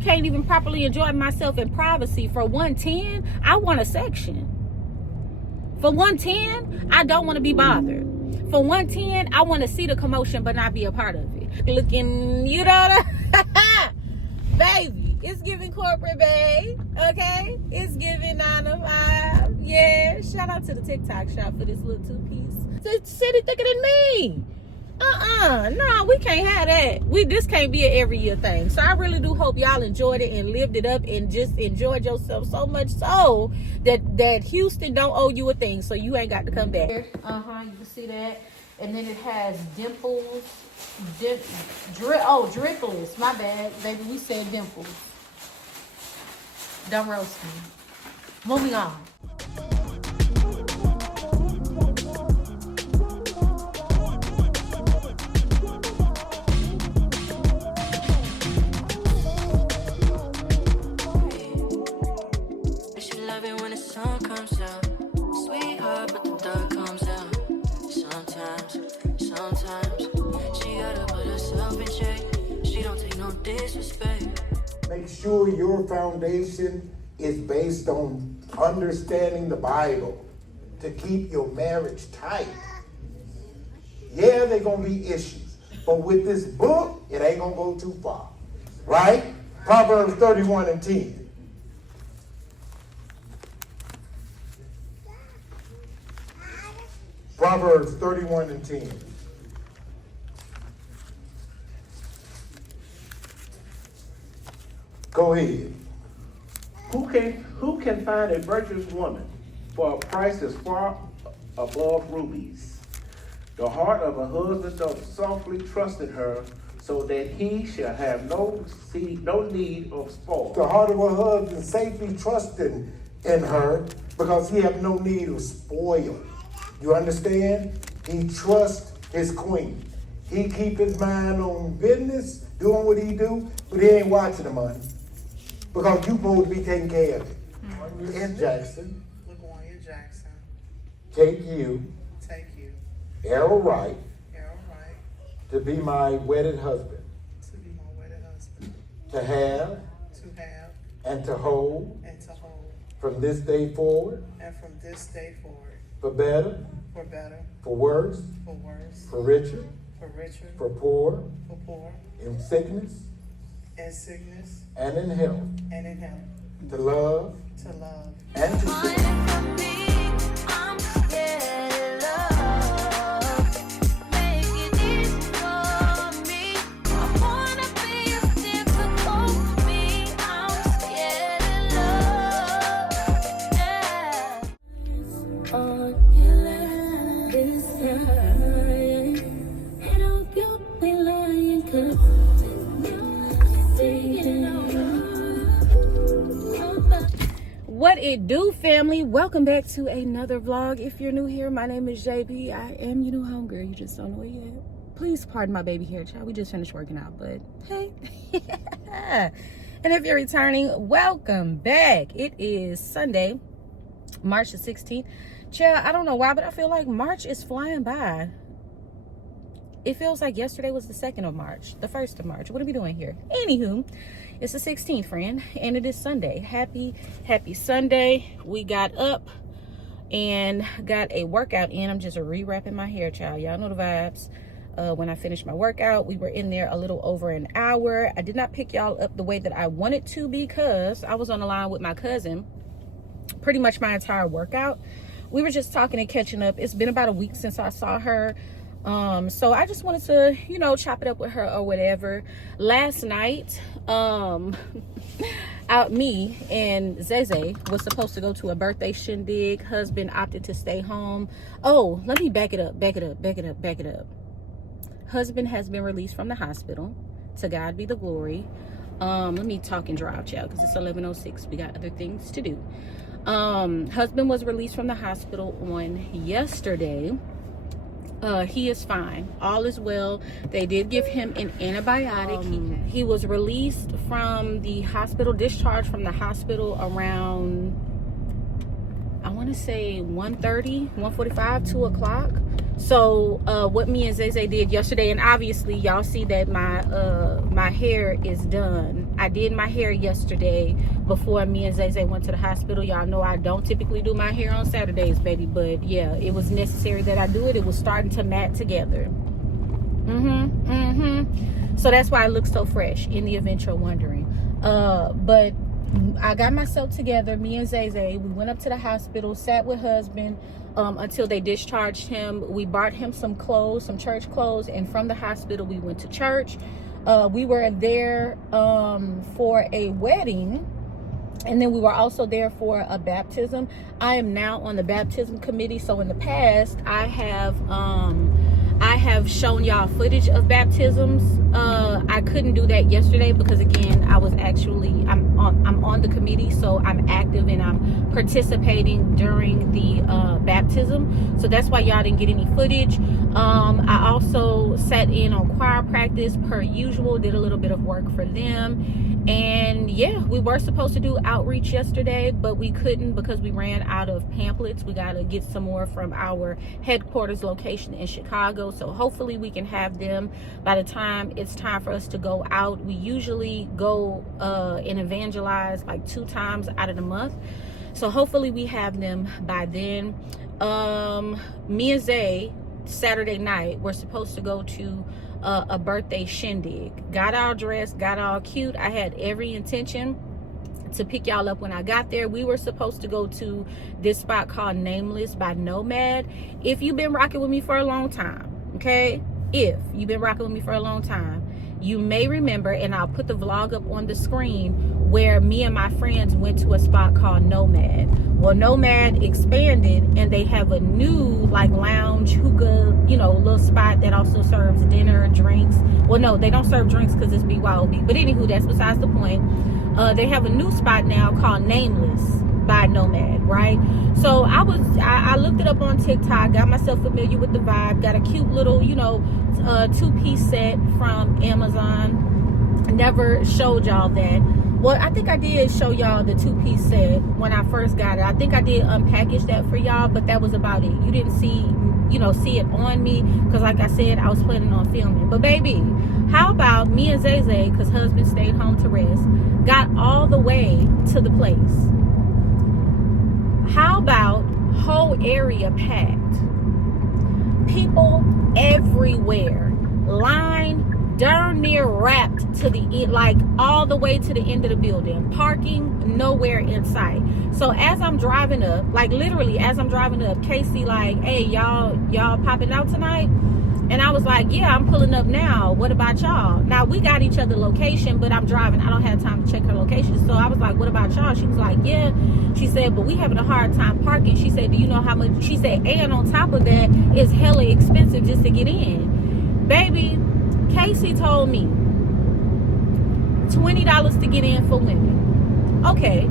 can't even properly enjoy myself in privacy. For 110, I want a section. For 110, I don't want to be bothered. For 110, I want to see the commotion but not be a part of it. Looking, you know, baby, it's giving corporate, babe. Okay? It's giving 9 to 5. Yeah, shout out to the TikTok shop for this little 2-piece. The city thicker than me. No, we can't have that. This can't be an every year thing. So I really do hope y'all enjoyed it and lived it up and just enjoyed yourself so much so that Houston don't owe you a thing, so you ain't got to come back. You can see that. And then it has dimples. Dripplers. My bad. Baby, we said dimples. Don't roast me. Moving on. Make sure your foundation is based on understanding the Bible to keep your marriage tight. Yeah, there gonna be issues, but with this book, it ain't gonna go too far, right? Proverbs 31 and 10. Proverbs 31 and 10. Go ahead. Who can find a virtuous woman? For a price is far above rubies. The heart of a husband doth softly trust in her, so that he shall have no need of spoil. The heart of a husband safely trusting in her, because he have no need of spoil. You understand? He trusts his queen. He keep his mind on business, doing what he do, but he ain't watching the money. Because you supposed to be taking care of it. In Jackson. LaGuanya Jackson. Take you. Errol Wright. To be my wedded husband. To have. And to hold. From this day forward. For better. For worse. For richer. For poor. In sickness. And in health. To love. And to serve. What it do, family? Welcome back to another vlog. If you're new here, my name is JB. I am your new homegirl. You just don't know it yet. Please pardon my baby hair, child. We just finished working out, but hey. And if you're returning, welcome back. It is Sunday, March the 16th. Child, I don't know why, but I feel like March is flying by. It feels like yesterday was the 2nd of March, the 1st of March. What are we doing here? Anywho, it's the 16th, friend, and it is Sunday. Happy Sunday. We got up and got a workout in. I'm just rewrapping my hair, child. Y'all know the vibes. When I finished my workout, we were in there a little over an hour. I did not pick y'all up the way that I wanted to because I was on the line with my cousin pretty much my entire workout. We were just talking and catching up. It's been about a week since I saw her. So I just wanted to, you know, chop it up with her or whatever. Last night, me and Zeze was supposed to go to a birthday shindig. Husband opted to stay home. Oh, let me back it up. Husband has been released from the hospital. To God be the glory. Let me talk and drive, child, because it's 11:06. We got other things to do. Husband was released from the hospital on yesterday. He is fine. All is well. They did give him an antibiotic. He was released from the hospital, discharged from the hospital around, I want to say 1:30, 1:45, 2 o'clock. So what me and Zay did yesterday, and obviously y'all see that my hair is done. I did my hair yesterday before me and Zay went to the hospital. Y'all know I don't typically do my hair on Saturdays, baby, but yeah, it was necessary that I do it. It was starting to mat together. So that's why it looks so fresh, in the event you're wondering. But I got myself together, me and Zay. We went up to the hospital, sat with husband until they discharged him. We bought him some clothes, some church clothes, and from the hospital we went to church. We were there for a wedding, and then we were also there for a baptism. I am now on the baptism committee. So in the past, I have shown y'all footage of baptisms. I couldn't do that yesterday because, again, I'm on the committee, so I'm active and I'm participating during the baptism. So that's why y'all didn't get any footage. I also sat in on choir practice per usual, did a little bit of work for them. And yeah, we were supposed to do outreach yesterday, but we couldn't because we ran out of pamphlets. We got to get some more from our headquarters location in Chicago. So hopefully we can have them by the time it's time for us to go out. We usually go and evangelize like 2 times out of the month. So hopefully we have them by then. Me and Zay, Saturday night, we're supposed to go to a birthday shindig. Got all dressed, got all cute. I had every intention to pick y'all up when I got there. We were supposed to go to this spot called Nameless by Nomad. If you've been rocking with me for a long time, okay? If you've been rocking with me for a long time, you may remember, and I'll put the vlog up on the screen, where me and my friends went to a spot called Nomad. Well, Nomad expanded, and they have a new like lounge, hookah, little spot that also serves dinner, drinks. Well, no, they don't serve drinks because it's BYOB. But anywho, that's besides the point. They have a new spot now called Nameless by Nomad, right? So I looked it up on TikTok, got myself familiar with the vibe, got a cute little, 2-piece set from Amazon. Never showed y'all that. Well, I think I did show y'all the 2-piece set when I first got it. I think I did unpackage that for y'all, but that was about it. You didn't see it on me because, like I said, I was planning on filming. But baby, how about me and Zay, because husband stayed home to rest, got all the way to the place. How about whole area packed? People everywhere. Line darn near wrapped to the end, like all the way to the end of the building. Parking nowhere in sight. So as I'm driving up, like literally as I'm driving up, Casey like, hey, y'all popping out tonight? And I was like, yeah, I'm pulling up now. What about y'all? Now, we got each other location, but I'm driving. I don't have time to check her location. So I was like, what about y'all? She was like, yeah. She said, but we having a hard time parking. She said, do you know how much? She said, and on top of that, it's hella expensive just to get in. Baby, Casey told me $20 to get in for women. Okay,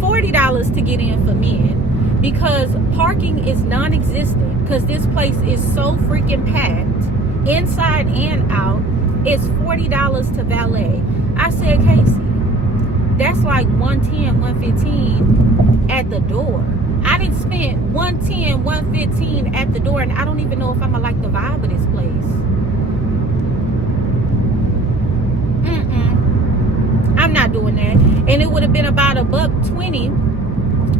$40 to get in for men. Because parking is non-existent, because this place is so freaking packed inside and out. It's $40 to valet. I said, Casey, that's like $110, $115 at the door. I didn't spend $110, $115 at the door, and I don't even know if I'm gonna like the vibe of this place. I'm not doing that. And it would have been about $120,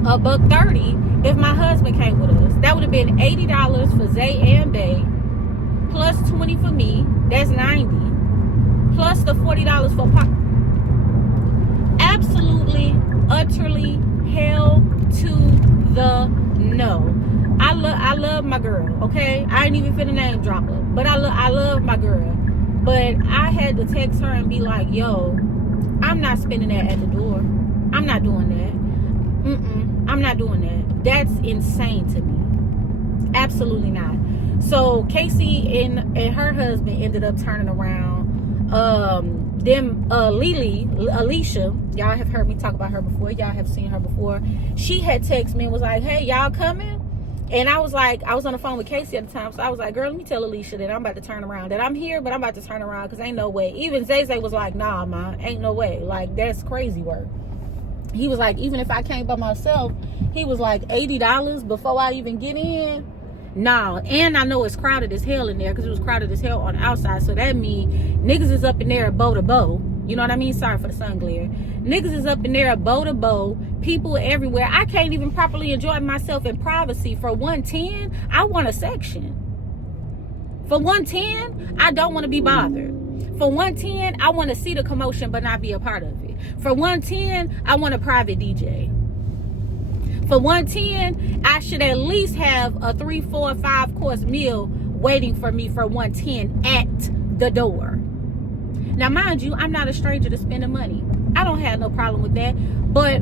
$130 if my husband came with us. That would have been $80 for Zay and Bay, plus $20 for me. That's $90, plus the $40 for pop. Absolutely, utterly, hell to the no. I love my girl. Okay, I ain't even finna name drop her, but I love my girl. But I had to text her and be like, yo, I'm not spending that at the door. I'm not doing that. I'm not doing that. That's insane to me. Absolutely not. So Casey and her husband ended up turning around. Alicia, y'all have heard me talk about her before. Y'all have seen her before. She had texted me and was like, hey, y'all coming? And I was like, I was on the phone with Casey at the time, so I was like, girl, let me tell Alicia that I'm about to turn around, that I'm here, but I'm about to turn around, because ain't no way. Even Zay was like, nah, ma, ain't no way. Like, that's crazy work. He was like, even if I came by myself, he was like, $80 before I even get in. Nah, and I know it's crowded as hell in there because it was crowded as hell on the outside. So that means niggas is up in there bow to bow. You know what I mean? Sorry for the sun glare. Niggas is up in there bow to bow. People everywhere. I can't even properly enjoy myself in privacy. For 110, I want a section. For 110, I don't want to be bothered. For 110, I want to see the commotion but not be a part of it. For 110, I want a private DJ. For 110, I should at least have a 3, 4, 5 course meal waiting for me for 110 at the door. Now, mind you, I'm not a stranger to spending money. I don't have no problem with that. But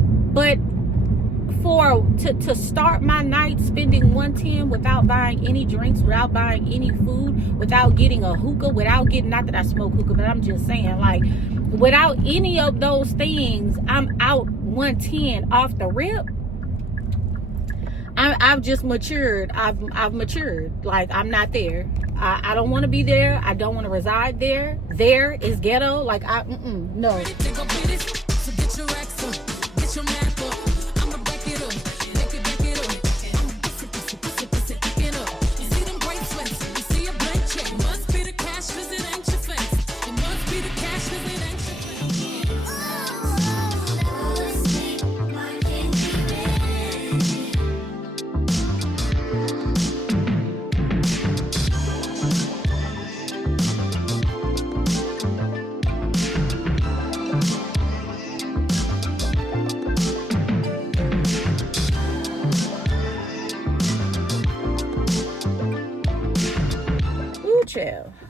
to start my night spending 110 without buying any drinks, without buying any food, without getting a hookah, without getting, not that I smoke hookah, but I'm just saying, like, without any of those things, I'm out 110 off the rip. I've just matured. I've matured. Like, I'm not there. I don't want to be there. I don't want to reside there. There is ghetto. Like, no.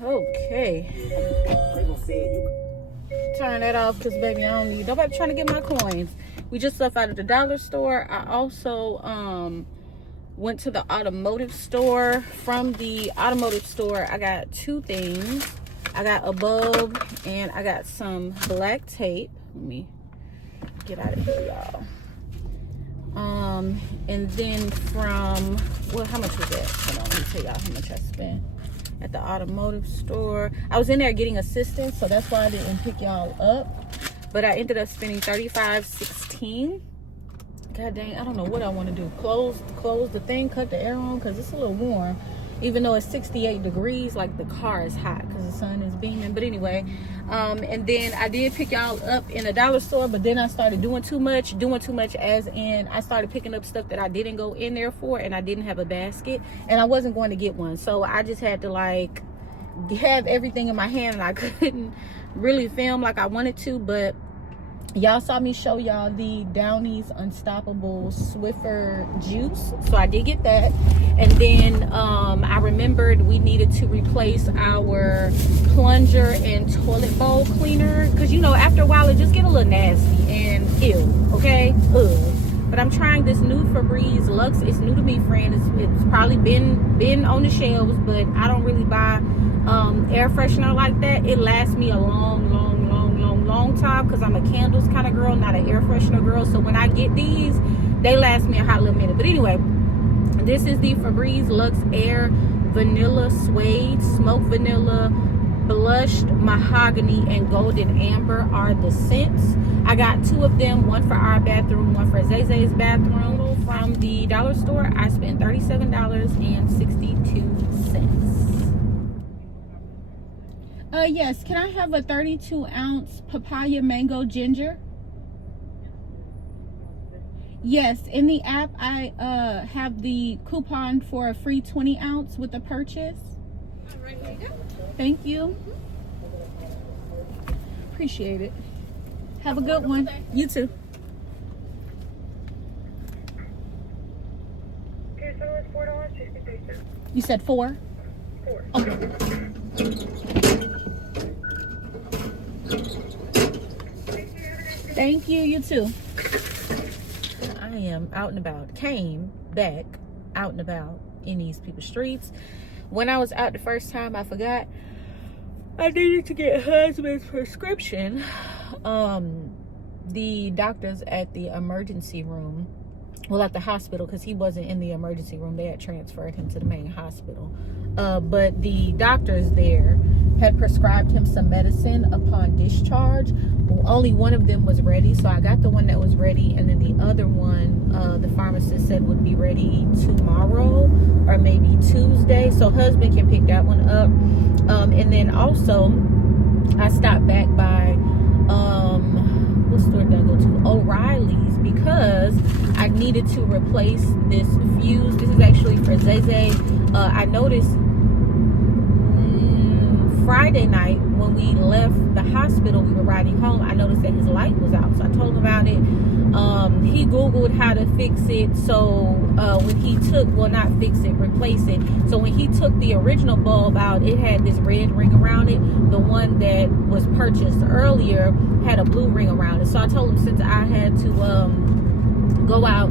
Okay. Turn that off because, baby, I don't need nobody trying to get my coins. We just left out of the dollar store. I also went to the automotive store. From the automotive store, I got 2 things. I got a bulb and I got some black tape. Let me get out of here, y'all. And then from, well, how much was that? Hold on, let me tell y'all how much I spent at the automotive store. I was in there getting assistance, so that's why I didn't pick y'all up. But I ended up spending $35.16. God dang, I don't know what I want to do. Close the thing, cut the air on, because it's a little warm. Even though it's 68 degrees, like, the car is hot because the sun is beaming. But anyway, and then I did pick y'all up in a dollar store, but then I started doing too much as in I started picking up stuff that I didn't go in there for, and I didn't have a basket, and I wasn't going to get one. So I just had to, like, have everything in my hand, and I couldn't really film like I wanted to. But y'all saw me show y'all the Downey's Unstoppable Swiffer juice, so I did get that. And then I remembered we needed to replace our plunger and toilet bowl cleaner, because, you know, after a while it just get a little nasty and ew, okay? Ugh. But I'm trying this new Febreze Lux. It's new to me, friend. It's probably been on the shelves, but I don't really buy air freshener like that. It lasts me a long time because I'm a candles kind of girl, not an air freshener girl. So when I get these, they last me a hot little minute. But anyway, this is the Febreze Lux Air Vanilla Suede, Smoke Vanilla, Blushed Mahogany, and Golden Amber are the scents. I got 2 of them, one for our bathroom, one for Zay's bathroom. From the dollar store, I spent $37.62. Yes, can I have a 32-ounce papaya mango ginger? Yes, in the app, I have the coupon for a free 20-ounce with the purchase. All right, there you go. Thank you. Appreciate it. Have a good one. You too. Okay, so it's $4.63. You said 4? 4. Okay. Thank you. You too. I am out and about. Came back out and about in these people's streets. When I was out the first time, I forgot I needed to get husband's prescription. The doctors at the emergency room well, at the hospital, because he wasn't in the emergency room. They had transferred him to the main hospital. But the doctors there had prescribed him some medicine upon discharge. Only one of them was ready, so I got the one that was ready, and then the other one, the pharmacist said would be ready tomorrow or maybe Tuesday, so husband can pick that one up. And then also, I stopped back by, what store did I go to? O'Reilly's, because I needed to replace this fuse. This is actually for Zay. I noticed Friday night when we left the hospital, we were riding home, I noticed that his light was out, so I told him about it. He Googled how to fix it, so when he took, well, not fix it, replace it, so when he took the original bulb out, it had this red ring around it. The one that was purchased earlier had a blue ring around it, so I told him since I had to go out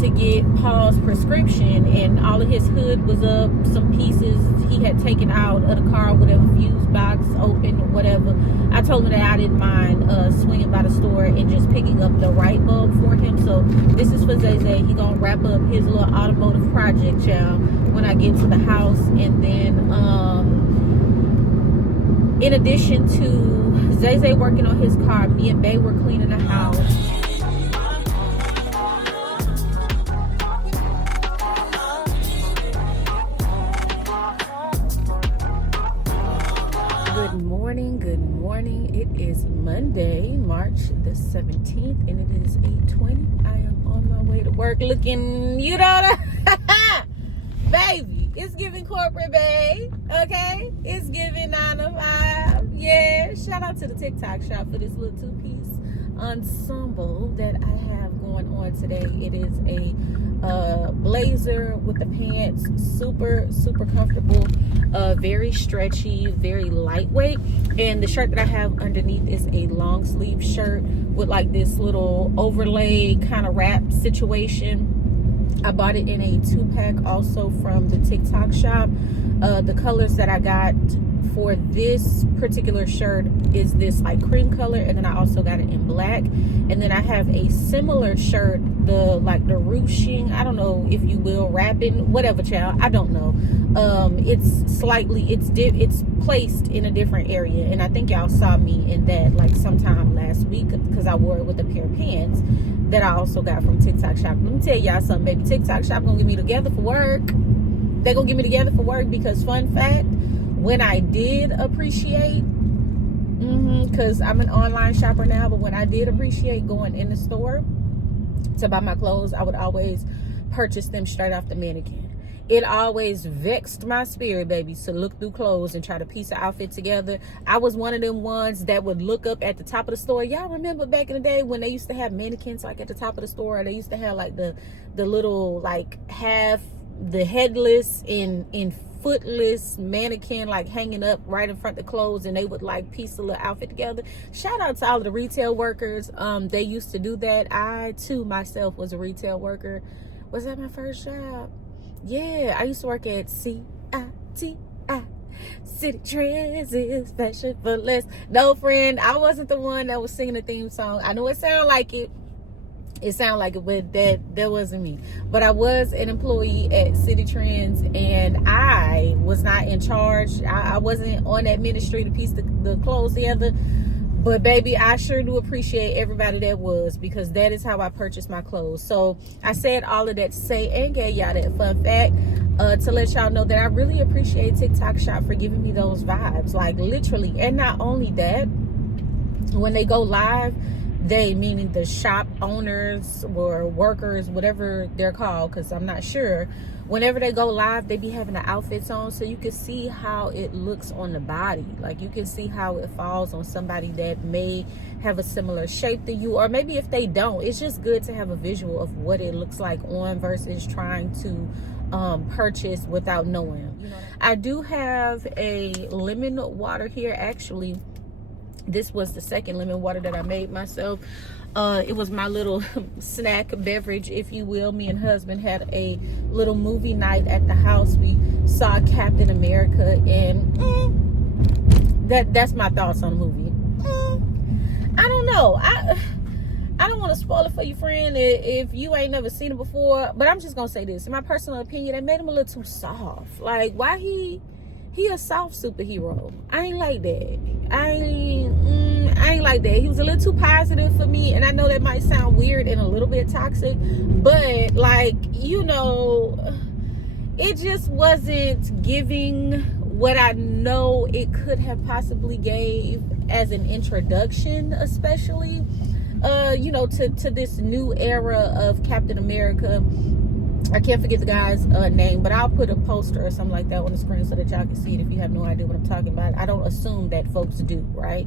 to get Paul's prescription and all of his hood was up, some pieces he had taken out of the car, whatever, fuse box open, whatever, I told him that I didn't mind swinging by the store and just picking up the right bulb for him. So this is for Zay. He gonna wrap up his little automotive project, y'all, when I get to the house. And then in addition to Zay working on his car, me and Bay were cleaning the house. Good morning. It is Monday, March the 17th, and it is 8:20. I am on my way to work looking, you know, baby, it's giving corporate, babe, okay? It's giving 9 to 5. Yeah, shout out to the TikTok shop for this little two-piece ensemble that I have going on today. It is a blazer with the pants, super comfortable, very stretchy, very lightweight, and the shirt that I have underneath is a long sleeve shirt with like this little overlay kind of wrap situation. I bought it in a 2-pack also from the TikTok shop. The colors that I got for this particular shirt is this like cream color, and then I also got it in black. And then I have a similar shirt, the ruching, I don't know if you will, wrapping, whatever, child, I don't know. It's placed in a different area, and I think y'all saw me in that like sometime last week because I wore it with a pair of pants that I also got from TikTok shop. Let me tell y'all something, baby. TikTok shop gonna get me together for work. They're gonna get me together for work because, fun fact, when I did appreciate, because I'm an online shopper now, but when I did appreciate going in the store to buy my clothes, I would always purchase them straight off the mannequin. It always vexed my spirit, baby, to look through clothes and try to piece an outfit together. I was one of them ones that would look up at the top of the store. Y'all remember back in the day when they used to have mannequins like at the top of the store? They used to have like the little like half the headless and footless mannequin like hanging up right in front of the clothes, and they would like piece a little outfit together. Shout out to all of the retail workers. They used to do that. I too myself was a retail worker. Was that my first job? Yeah, I used to work at CITI. City Trends is fashion for less. No, friend, I wasn't the one that was singing the theme song. I know it sounded like it. It sounded like it, but that wasn't me. But I was an employee at City Trends, and I was not in charge. I wasn't on that ministry to piece the clothes together. But baby, I sure do appreciate everybody that was, because that is how I purchased my clothes. So I said all of that to say and gave y'all that fun fact to let y'all know that I really appreciate TikTok shop for giving me those vibes, like literally. And not only that, when they go live, they, meaning the shop owners or workers, whatever they're called, because I'm not sure, whenever they go live, they be having the outfits on, so you can see how it looks on the body. Like, you can see how it falls on somebody that may have a similar shape to you, or maybe if they don't, it's just good to have a visual of what it looks like on versus trying to purchase without knowing. You know, I do have a lemon water here. Actually, this was the second lemon water that I made myself. It was my little snack beverage, if you will. Me and husband had a little movie night at the house. We saw Captain America, and that's my thoughts on the movie. I don't know. I don't want to spoil it for your friend if you ain't never seen it before. But I'm just gonna say this, in my personal opinion, they made him a little too soft. Like, why he a soft superhero? I ain't like that. I ain't like that. He was a little too positive for me, and I know that might sound weird and a little bit toxic, but like, you know, it just wasn't giving what I know it could have possibly gave as an introduction, especially you know, to this new era of Captain America. I can't forget the guy's name, but I'll put a poster or something like that on the screen so that y'all can see it if you have no idea what I'm talking about. I don't assume that folks do, right?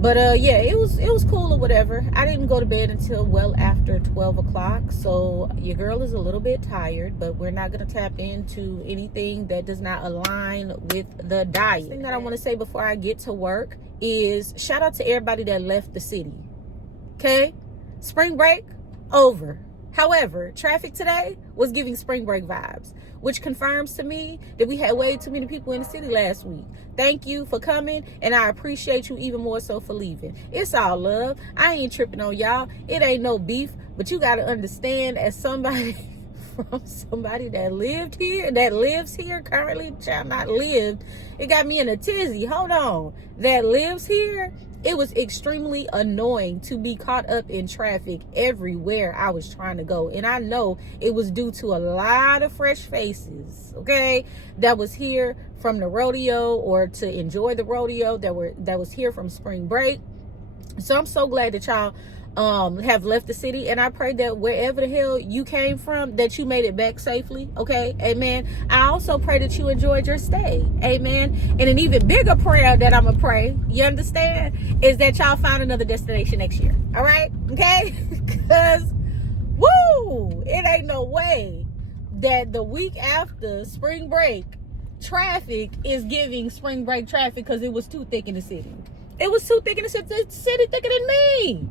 But yeah, it was cool or whatever. I didn't go to bed until well after 12 o'clock, so your girl is a little bit tired, but we're not going to tap into anything that does not align with the diet. The thing that I want to say before I get to work is shout out to everybody that left the city. Okay? Spring break over. However, traffic today was giving spring break vibes, which confirms to me that we had way too many people in the city last week. Thank you for coming, and I appreciate you even more so for leaving. It's all love. I ain't tripping on y'all. It ain't no beef, but you got to understand, as somebody from somebody that lived here, that lives here currently, child, not lived, it got me in a tizzy. Hold on. That lives here. It was extremely annoying to be caught up in traffic everywhere I was trying to go. And I know it was due to a lot of fresh faces, okay, that was here from the rodeo or to enjoy the rodeo, that was here from spring break. So I'm so glad that y'all have left the city, and I pray that wherever the hell you came from, that you made it back safely. Okay, amen. I also pray that you enjoyed your stay, amen. And an even bigger prayer that I'm gonna pray, you understand, is that y'all find another destination next year. All right, okay? Because woo, it ain't no way that the week after spring break traffic is giving spring break traffic, because it was too thick in the city. It was too thick in the city. The city thicker than me.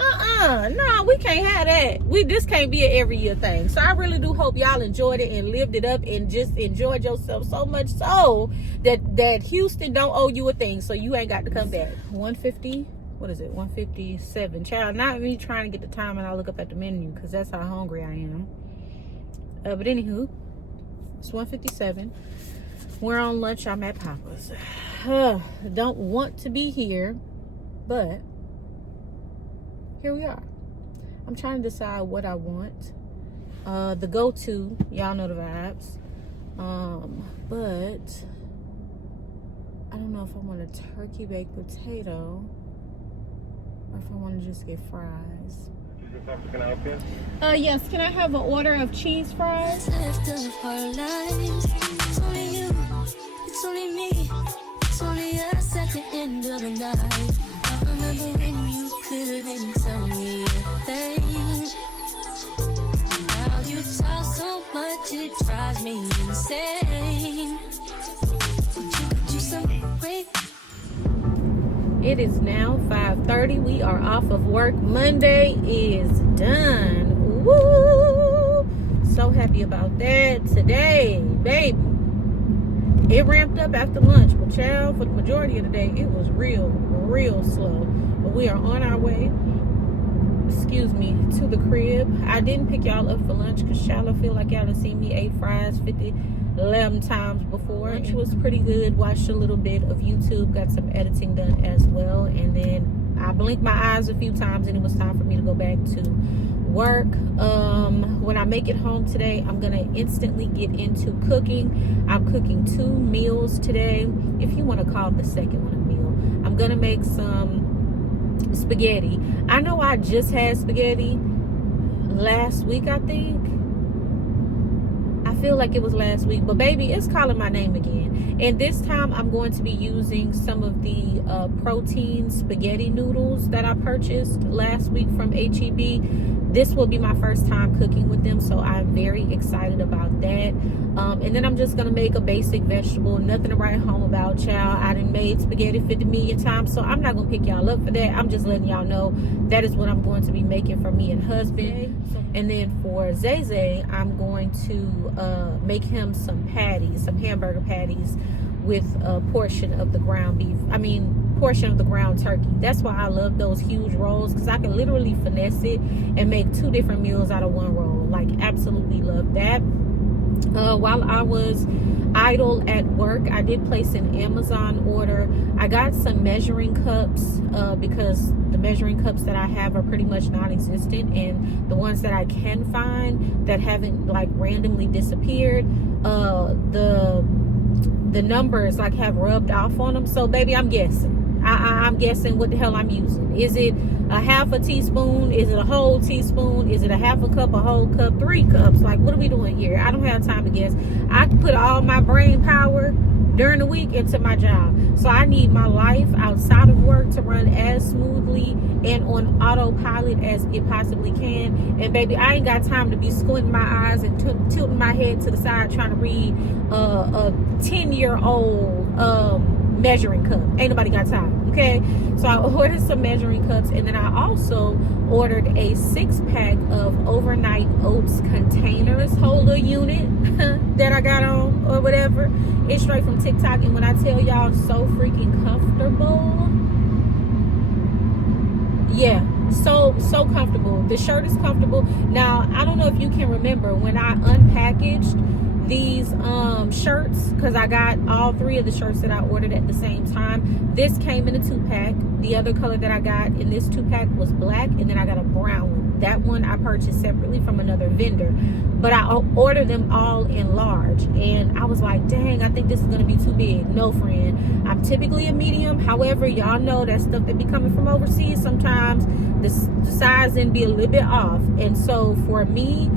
No, we can't have that. This can't be an every year thing. So I really do hope y'all enjoyed it and lived it up and just enjoyed yourself so much so that Houston don't owe you a thing, so you ain't got to come back. 150, what is it? 157. Child, not me trying to get the time and I look up at the menu, because that's how hungry I am. But anywho, it's 157. We're on lunch. I'm at Papa's. Don't want to be here, but here we are. I'm trying to decide what I want. The go-to, y'all know the vibes. But I don't know if I want a turkey baked potato or if I want to just get fries. Can I help you? Yes, can I have an order of cheese fries? It's only you, it's only me, it's only us at the end of the night. I remember when you couldn't tell me a thing. Now you talk so much it drives me insane. Would you celebrate? It is now 5:30. We are off of work. Monday is done. Woo! So happy about that today, baby. It ramped up after lunch, but child, for the majority of the day, it was real slow. But we are on our way, excuse me, to the crib. I didn't pick y'all up for lunch because child, I feel like y'all have seen me eat fries 11 times before. Lunch was pretty good. Watched a little bit of YouTube, got some editing done as well, and then I blinked my eyes a few times and it was time for me to go back to work. When I make it home today, I'm gonna instantly get into cooking. I'm cooking 2 meals today, if you want to call the second one a meal. I'm gonna make some spaghetti. I know I just had spaghetti last week, I think. I feel like it was last week, but baby, it's calling my name again. And this time I'm going to be using some of the protein spaghetti noodles that I purchased last week from HEB. This will be my first time cooking with them, so I'm very excited about that. And then I'm just gonna make a basic vegetable, nothing to write home about, child. I done made spaghetti 50 million times, so I'm not gonna pick y'all up for that. I'm just letting y'all know that is what I'm going to be making for me and husband. And then for Zay Zay, I'm going to make him some patties, some hamburger patties with a portion of the ground beef. portion of the ground turkey. That's why I love those huge rolls, because I can literally finesse it and make 2 different meals out of 1 roll. Like, absolutely love that. While I was idle at work, I did place an Amazon order. I got some measuring cups because the measuring cups that I have are pretty much non-existent, and the ones that I can find that haven't like randomly disappeared, the numbers like have rubbed off on them. So baby, I'm guessing. I'm guessing what the hell I'm using. Is it a half a teaspoon? Is it a whole teaspoon? Is it a half a cup, a whole cup, 3 cups? Like, what are we doing here? I don't have time to guess. I put all my brain power during the week into my job. So I need my life outside of work to run as smoothly and on autopilot as it possibly can. And baby, I ain't got time to be squinting my eyes and tilting my head to the side trying to read a 10-year-old measuring cup. Ain't nobody got time, okay? So I ordered some measuring cups, and then I also ordered a 6-pack of overnight oats containers, whole little unit that I got on or whatever. It's straight from TikTok, and when I tell y'all, so freaking comfortable. Yeah, so comfortable. The shirt is comfortable. Now, I don't know if you can remember when I unpackaged these shirts, because I got all 3 of the shirts that I ordered at the same time. This came in a 2-pack. The other color that I got in this 2-pack was black, and then I got a brown one. That one I purchased separately from another vendor, but I ordered them all in large, and I was like, dang, I think this is gonna be too big. No, friend, I'm typically a medium. However, y'all know that stuff that be coming from overseas, sometimes the sizing be a little bit off. And so for me,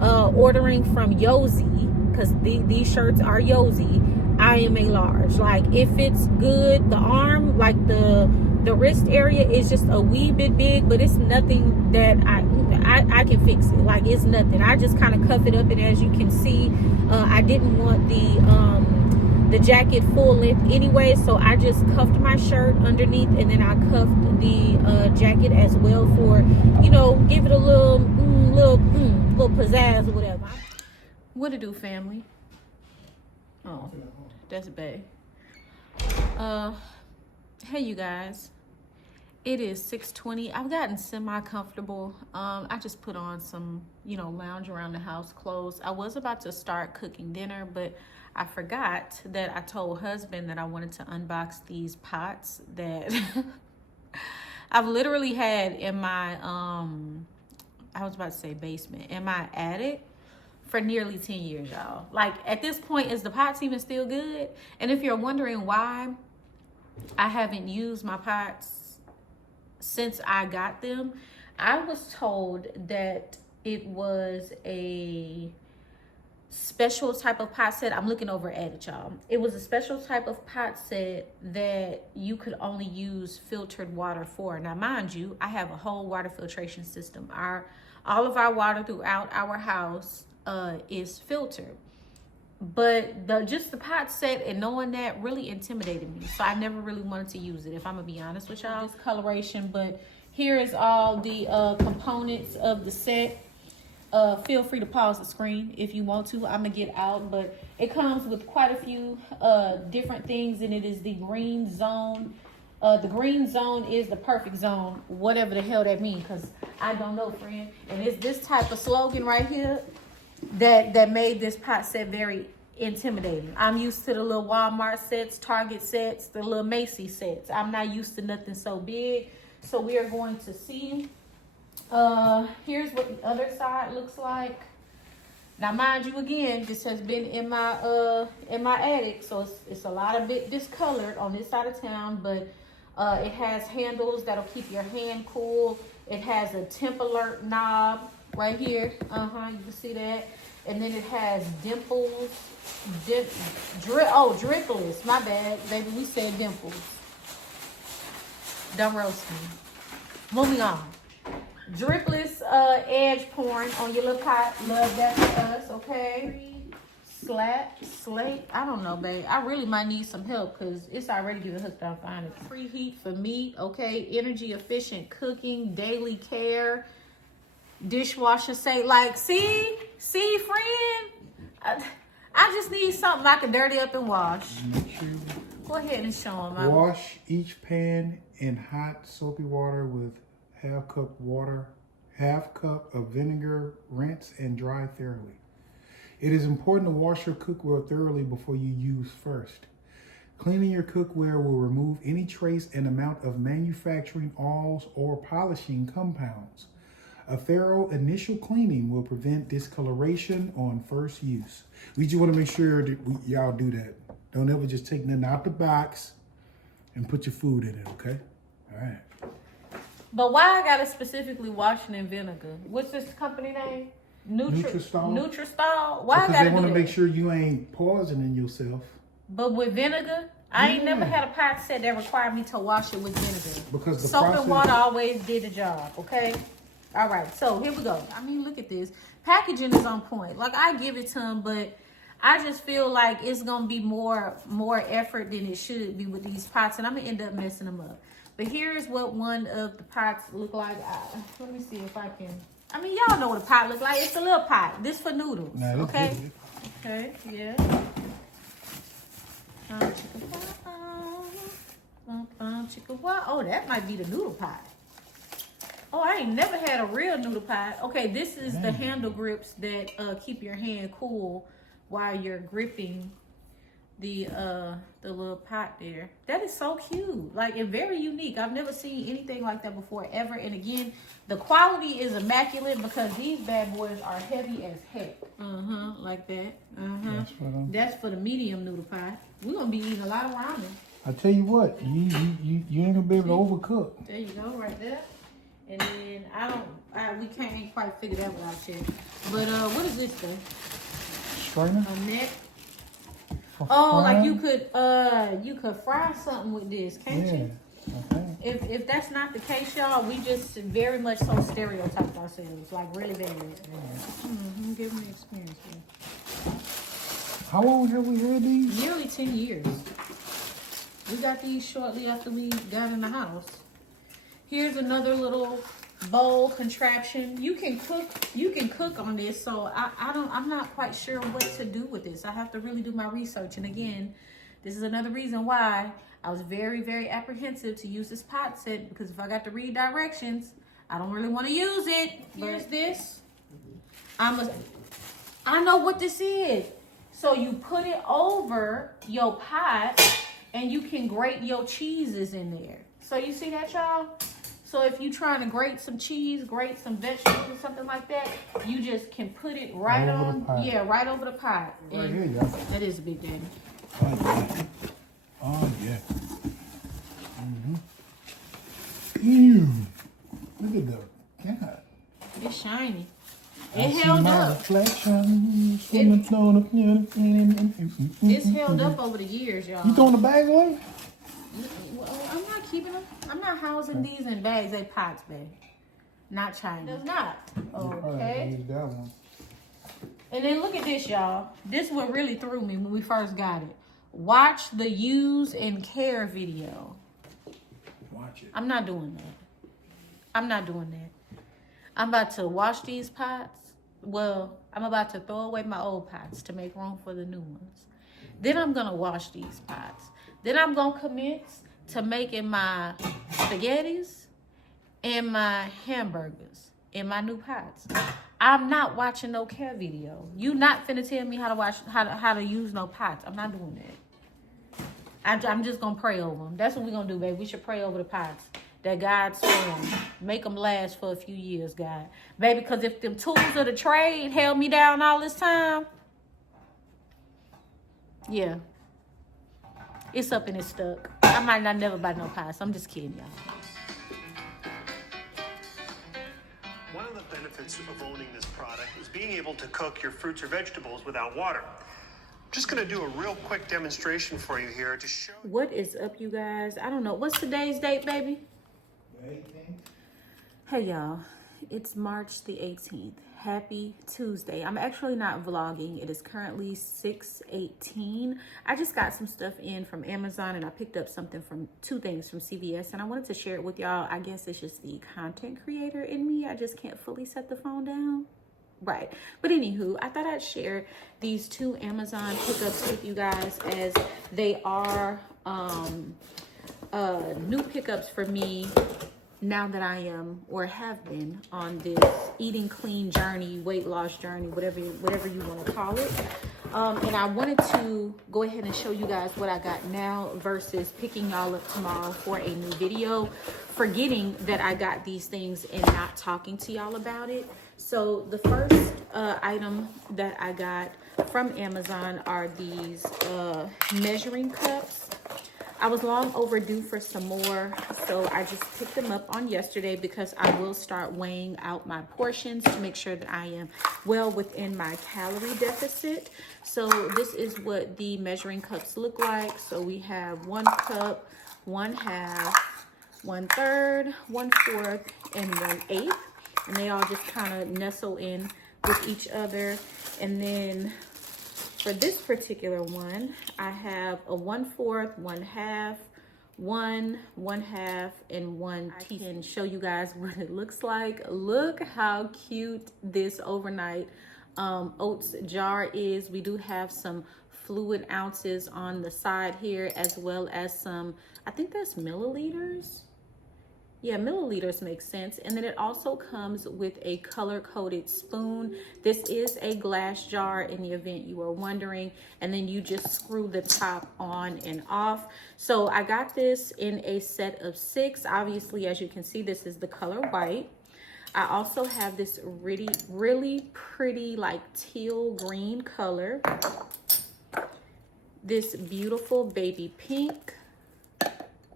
ordering from Yosi, because these shirts are Yosi, I am a large. Like, if it's good, the arm, like the wrist area is just a wee bit big, but it's nothing that I can fix it. Like, it's nothing. I just kind of cuff it up, and as you can see, I didn't want the jacket full length anyway, so I just cuffed my shirt underneath, and then I cuffed the jacket as well for, you know, give it a little pizzazz or whatever. What to do, family? Oh, that's bad. Hey, you guys. It is 6:20. I've gotten semi-comfortable. I just put on some, you know, lounge around the house clothes. I was about to start cooking dinner, but I forgot that I told husband that I wanted to unbox these pots that I've literally had in my, I was about to say basement, in my attic for nearly 10 years, y'all. Like, at this point, is the pots even still good? And if you're wondering why I haven't used my pots since I got them, I was told that it was a special type of pot set. I'm looking over at it, y'all. It was a special type of pot set that you could only use filtered water for. Now, mind you, I have a whole water filtration system. All of our water throughout our house is filtered, but just the pot set and knowing that really intimidated me, so I never really wanted to use it, if I'm gonna be honest with y'all. Discoloration, but here is all the components of the set. Feel free to pause the screen if you want to. I'm gonna get out, but it comes with quite a few different things, and it is the green zone. The green zone is the perfect zone, whatever the hell that means, because I don't know, friend. And it's this type of slogan right here that made this pot set very intimidating. I'm used to the little Walmart sets, Target sets, the little Macy's sets. I'm not used to nothing so big. So we are going to see. Here's what the other side looks like. Now, mind you, again, this has been in my attic, so it's a lot of bit discolored on this side of town, but it has handles that'll keep your hand cool. It has a temp alert knob right here. You can see that. And then it has dimples. Drippless. My bad, baby. We said dimples. Don't roast me. Moving on. Dripless edge pouring on your little pot. Love that for us, okay? Slate. I don't know, babe. I really might need some help because it's already getting hooked on fine. Preheat for meat, okay? Energy efficient cooking, daily care, dishwasher say, like, see, friend? I just need something I can dirty up and wash. Go ahead and show them. Wash each pan in hot soapy water with half cup of vinegar, rinse and dry thoroughly. It is important to wash your cookware thoroughly before you use first. Cleaning your cookware will remove any trace and amount of manufacturing oils or polishing compounds. A thorough initial cleaning will prevent discoloration on first use. We just want to make sure that y'all do that. Don't ever just take nothing out the box and put your food in it, okay? All right. But why I gotta specifically wash it in vinegar? What's this company name? Nutristal. Nutristal? Why I Because gotta they want do to that? make sure you ain't poisoning yourself. But with vinegar, I ain't Yeah. never had a pot set that required me to wash it with vinegar. Because the soap process... and water always did the job, okay? All right, so here we go. I mean, look at this. Packaging is on point. Like, I give it to them, but I just feel like it's going to be more effort than it should be with these pots, and I'm going to end up messing them up. But here's what one of the pots look like. Let me see if I can. I mean, y'all know what a pot look like. It's a little pot. This for noodles, Nah, okay? good. Okay, yeah. Oh, that might be the noodle pot. Oh, I ain't never had a real noodle pot. Okay, this is the handle grips that keep your hand cool while you're gripping the little pot there. That is so cute. Like, and very unique. I've never seen anything like that before, ever. And again, the quality is immaculate because these bad boys are heavy as heck. Like that. That's for the medium noodle pot. We're gonna be eating a lot of ramen. I tell you what, you ain't gonna be able to overcook. There you go, right there. And then we can't quite figure that one out yet. But what is this thing? Strainer? A net. For Oh, like frying? you could fry something with this, can't you? Okay. If that's not the case, y'all, we just very much so stereotype ourselves, like really very. Give me experience here. How long have we had these? Nearly 10 years. We got these shortly after we got in the house. Here's another little bowl contraption. You can cook on this, so I'm not quite sure what to do with this. I have to really do my research. And again, this is another reason why I was very, very apprehensive to use this pot set, because if I got to read directions, I don't really want to use it. Here's this. I know what this is. So you put it over your pot and you can grate your cheeses in there. So you see that, y'all? So if you're trying to grate some cheese, grate some vegetables or something like that, you just can put it right on, right over the pot. Right here, y'all. That is a big daddy. Oh yeah. Ew. Look at that. God. It's shiny. I It see held my up. reflection. It's held up over the years, y'all. You throwing the bag away? Well, I'm not keeping them. I'm not housing these in bags. They pots, babe. Not China. Does not. Okay. Use that one. And then look at this, y'all. This what really threw me when we first got it. Watch the use and care video. Watch it. I'm not doing that. I'm not doing that. I'm about to wash these pots. Well, I'm about to throw away my old pots to make room for the new ones. Then I'm going to wash these pots. Then I'm going to commence to making my spaghettis and my hamburgers in my new pots. I'm not watching no care video. You not finna tell me how to watch, how to use no pots. I'm not doing that. I'm just going to pray over them. That's what we're going to do, baby. We should pray over the pots. That God swam. Make them last for a few years, God. Baby, because if them tools of the trade held me down all this time, yeah. It's up and it's stuck. I might not never buy no pots. I'm just kidding, y'all. One of the benefits of owning this product is being able to cook your fruits or vegetables without water. I'm just going to do a real quick demonstration for you here to show. What is up, you guys? I don't know. What's today's date, baby? Hey, y'all. It's March the 18th. Happy Tuesday. I'm actually not vlogging. It is currently 6:18. I just got some stuff in from Amazon and I picked up two things from CVS and I wanted to share it with y'all. I guess it's just the content creator in me. I just can't fully set the phone down. Right. But anywho, I thought I'd share these two Amazon pickups with you guys as they are new pickups for me now that I am or have been on this eating clean journey, weight loss journey, whatever you want to call it. And I wanted to go ahead and show you guys what I got now versus picking y'all up tomorrow for a new video, forgetting that I got these things and not talking to y'all about it. So the first item that I got from Amazon are these measuring cups. I was long overdue for some more, so I just picked them up on yesterday because I will start weighing out my portions to make sure that I am well within my calorie deficit. So this is what the measuring cups look like. So we have 1 cup, 1/2, 1/3, 1/4, and 1/8. And they all just kind of nestle in with each other. And then for this particular one, I have a 1/4, 1/2, 1/2, and 1 teaspoon. I can show you guys what it looks like. Look how cute this overnight oats jar is. We do have some fluid ounces on the side here, as well as some, I think that's milliliters. Yeah, milliliters makes sense. And then it also comes with a color-coded spoon. This is a glass jar in the event you were wondering. And then you just screw the top on and off. So I got this in a set of 6. Obviously, as you can see, this is the color white. I also have this really pretty like teal green color. This beautiful baby pink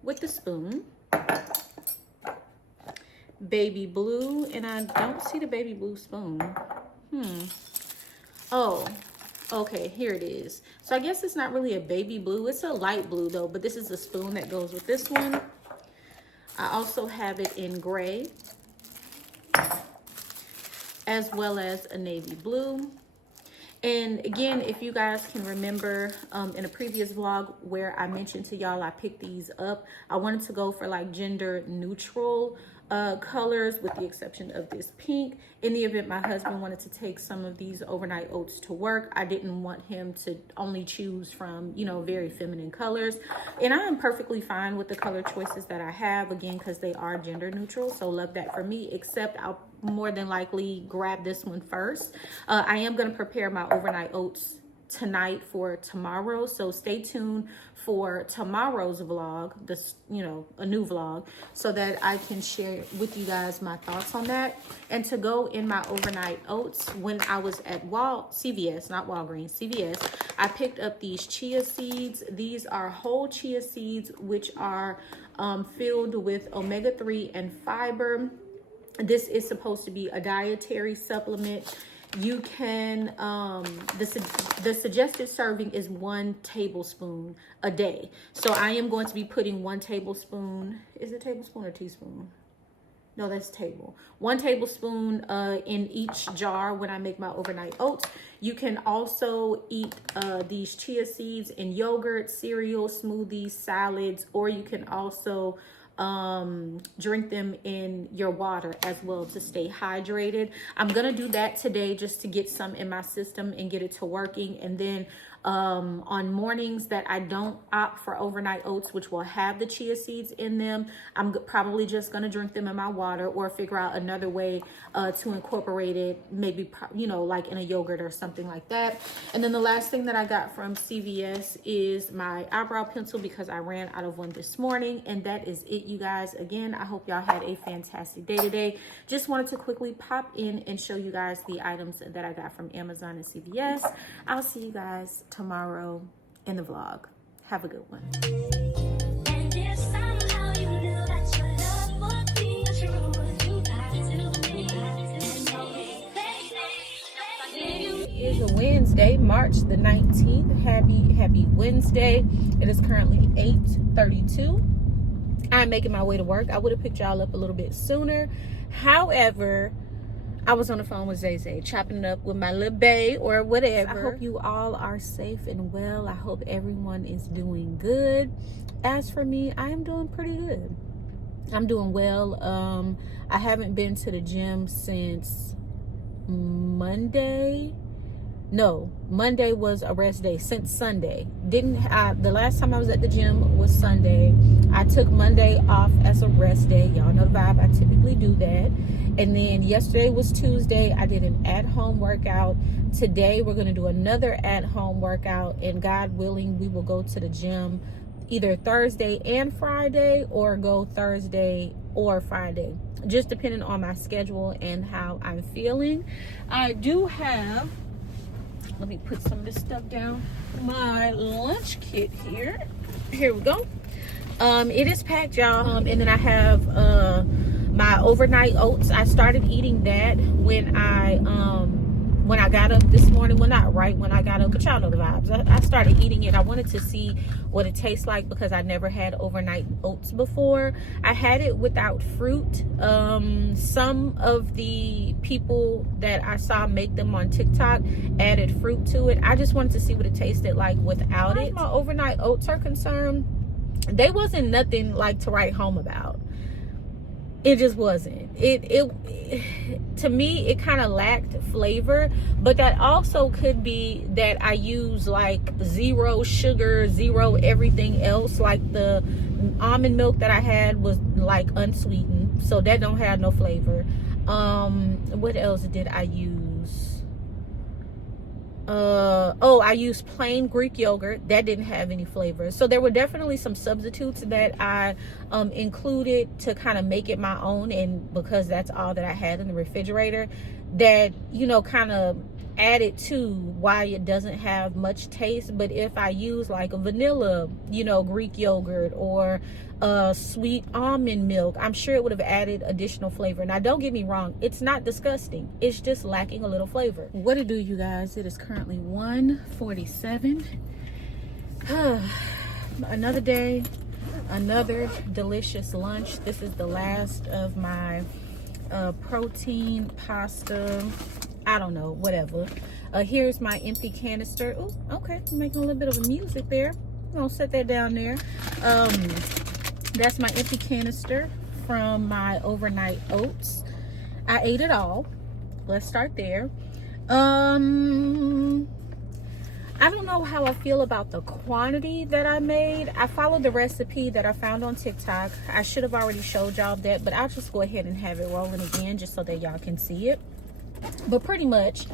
with the spoon. Baby blue, and I don't see the baby blue spoon. Oh, okay, here it is. So I guess it's not really a baby blue, it's a light blue though, but this is the spoon that goes with this one. I also have it in gray, as well as a navy blue. And again, if you guys can remember in a previous vlog where I mentioned to y'all I picked these up, I wanted to go for like gender neutral colors, with the exception of this pink. In the event my husband wanted to take some of these overnight oats to work, I didn't want him to only choose from, you know, very feminine colors. And I am perfectly fine with the color choices that I have, again, because they are gender neutral. So love that for me, except I'll more than likely grab this one first. I am going to prepare my overnight oats tonight for tomorrow, so stay tuned for tomorrow's vlog, this, you know, a new vlog, so that I can share with you guys my thoughts on that. And to go in my overnight oats, when I was at CVS, not Walgreens, CVS, I picked up these chia seeds. These are whole chia seeds, which are filled with omega-3 and fiber. This is supposed to be a dietary supplement. You can, the suggested serving is 1 tablespoon a day. So I am going to be putting 1 tablespoon, is it tablespoon or teaspoon? No, that's table. 1 tablespoon in each jar when I make my overnight oats. You can also eat these chia seeds in yogurt, cereal, smoothies, salads, or you can also drink them in your water as well to stay hydrated. I'm gonna do that today just to get some in my system and get it to working. And then on mornings that I don't opt for overnight oats, which will have the chia seeds in them, I'm probably just gonna drink them in my water, or figure out another way to incorporate it, maybe, you know, like in a yogurt or something like that. And then the last thing that I got from CVS is my eyebrow pencil, because I ran out of one this morning. And that is it, you guys. Again, I hope y'all had a fantastic day today. Just wanted to quickly pop in and show you guys the items that I got from Amazon and CVS. I'll see you guys tomorrow in the vlog. Have a good one. And if somehow you knew that your love would be true, you got to It is a Wednesday, March the 19th. Happy Wednesday. It is currently 8:32. I'm making my way to work. I would have picked y'all up a little bit sooner. However, I was on the phone with Zay, chopping it up with my little bae or whatever. I hope you all are safe and well. I hope everyone is doing good. As for me, I am doing pretty good. I'm doing well. I haven't been to the gym since Monday. No, Monday was a rest day since Sunday. The last time I was at the gym was Sunday. I took Monday off as a rest day. Y'all know the vibe. I typically do that. And then yesterday was Tuesday. I did an at-home workout. Today we're going to do another at-home workout. And God willing, we will go to the gym either Thursday and Friday, or go Thursday or Friday, just depending on my schedule and how I'm feeling. I do have, let me put some of this stuff down, my lunch kit here. Here we go. It is packed, y'all. And then I have my overnight oats. I started eating that when I got up this morning. Well, not right when I got up, but y'all know the vibes. I started eating it. I wanted to see what it tastes like because I never had overnight oats before. I had it without fruit. Some of the people that I saw make them on TikTok added fruit to it. I just wanted to see what it tasted like without it. As my overnight oats are concerned, they wasn't nothing like to write home about. It just wasn't. It to me, it kind of lacked flavor, but that also could be that I use like zero sugar, zero everything else. Like the almond milk that I had was like unsweetened, so that don't have no flavor. What else did I use? I used plain Greek yogurt. That didn't have any flavor. So there were definitely some substitutes that I included to kind of make it my own, and because that's all that I had in the refrigerator, that, you know, kind of added to why it doesn't have much taste. But if I use like a vanilla, you know, Greek yogurt, or sweet almond milk, I'm sure it would have added additional flavor. Now, don't get me wrong, it's not disgusting, it's just lacking a little flavor. What to do, you guys? It is currently 1:47. Another day, another delicious lunch. This is the last of my protein pasta, I don't know, whatever. Here's my empty canister. Oh, okay, I'm making a little bit of music there. I'm gonna set that down there. That's my empty canister from my overnight oats. I ate it all. Let's start there. I don't know how I feel about the quantity that I made. I followed the recipe that I found on TikTok. I should have already showed y'all that, but I'll just go ahead and have it rolling again just so that y'all can see it. But pretty much,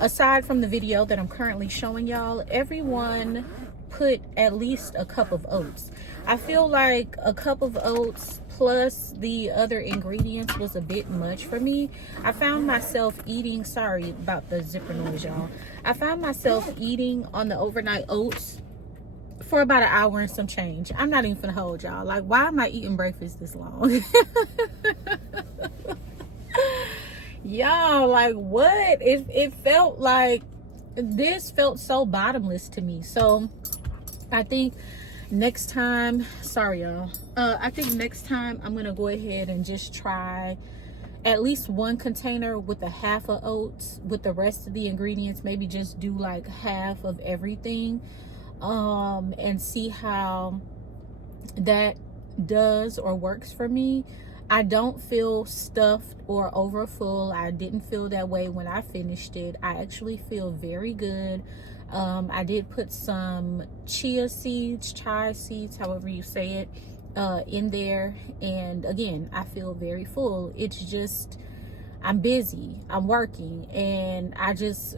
aside from the video that I'm currently showing y'all, everyone put at least a cup of oats. I feel like a cup of oats plus the other ingredients was a bit much for me. I found myself eating, sorry about the zipper noise, y'all. I found myself eating on the overnight oats for about an hour and some change. I'm not even gonna hold y'all. Like, why am I eating breakfast this long? Y'all, like, what? It felt like, this felt so bottomless to me. So I think next time, sorry y'all, I think next time I'm gonna go ahead and just try at least one container with a half of oats with the rest of the ingredients. Maybe just do like half of everything, and see how that does or works for me. I don't feel stuffed or overfull. I didn't feel that way when I finished it. I actually feel very good. I did put some chia seeds, however you say it, in there. And again, I feel very full. It's just, I'm busy, I'm working, and I just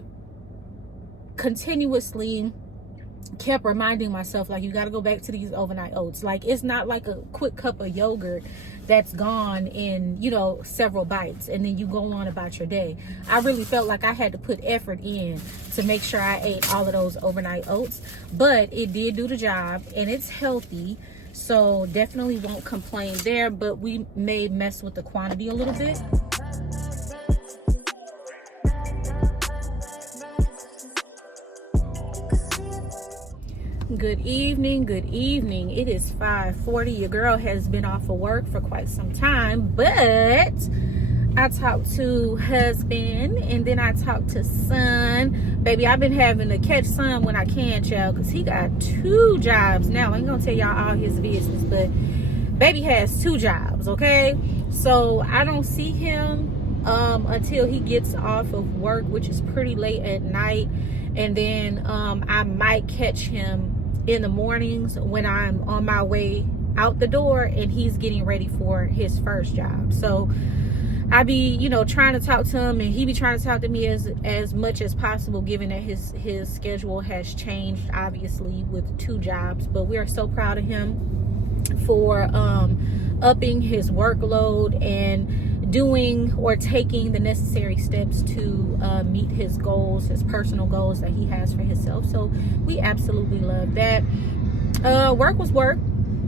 continuously kept reminding myself, like, you got to go back to these overnight oats. Like, it's not like a quick cup of yogurt that's gone in, you know, several bites and then you go on about your day. I really felt like I had to put effort in to make sure I ate all of those overnight oats, but it did do the job and it's healthy, so definitely won't complain there. But we may mess with the quantity a little bit. Good evening, good evening. It is 5:40. Your girl has been off of work for quite some time, but I talked to husband and then I talked to son. Baby, I've been having to catch son when I can, child, because he got 2 jobs now. I ain't gonna tell y'all all his business, but baby has 2 jobs, okay? So I don't see him until he gets off of work, which is pretty late at night. And then I might catch him in the mornings when I'm on my way out the door and he's getting ready for his first job. So I be, you know, trying to talk to him, and he be trying to talk to me as much as possible, given that his schedule has changed, obviously, with 2 jobs. But we are so proud of him for upping his workload and doing or taking the necessary steps to meet his goals, his personal goals that he has for himself. So we absolutely love that. Work was work.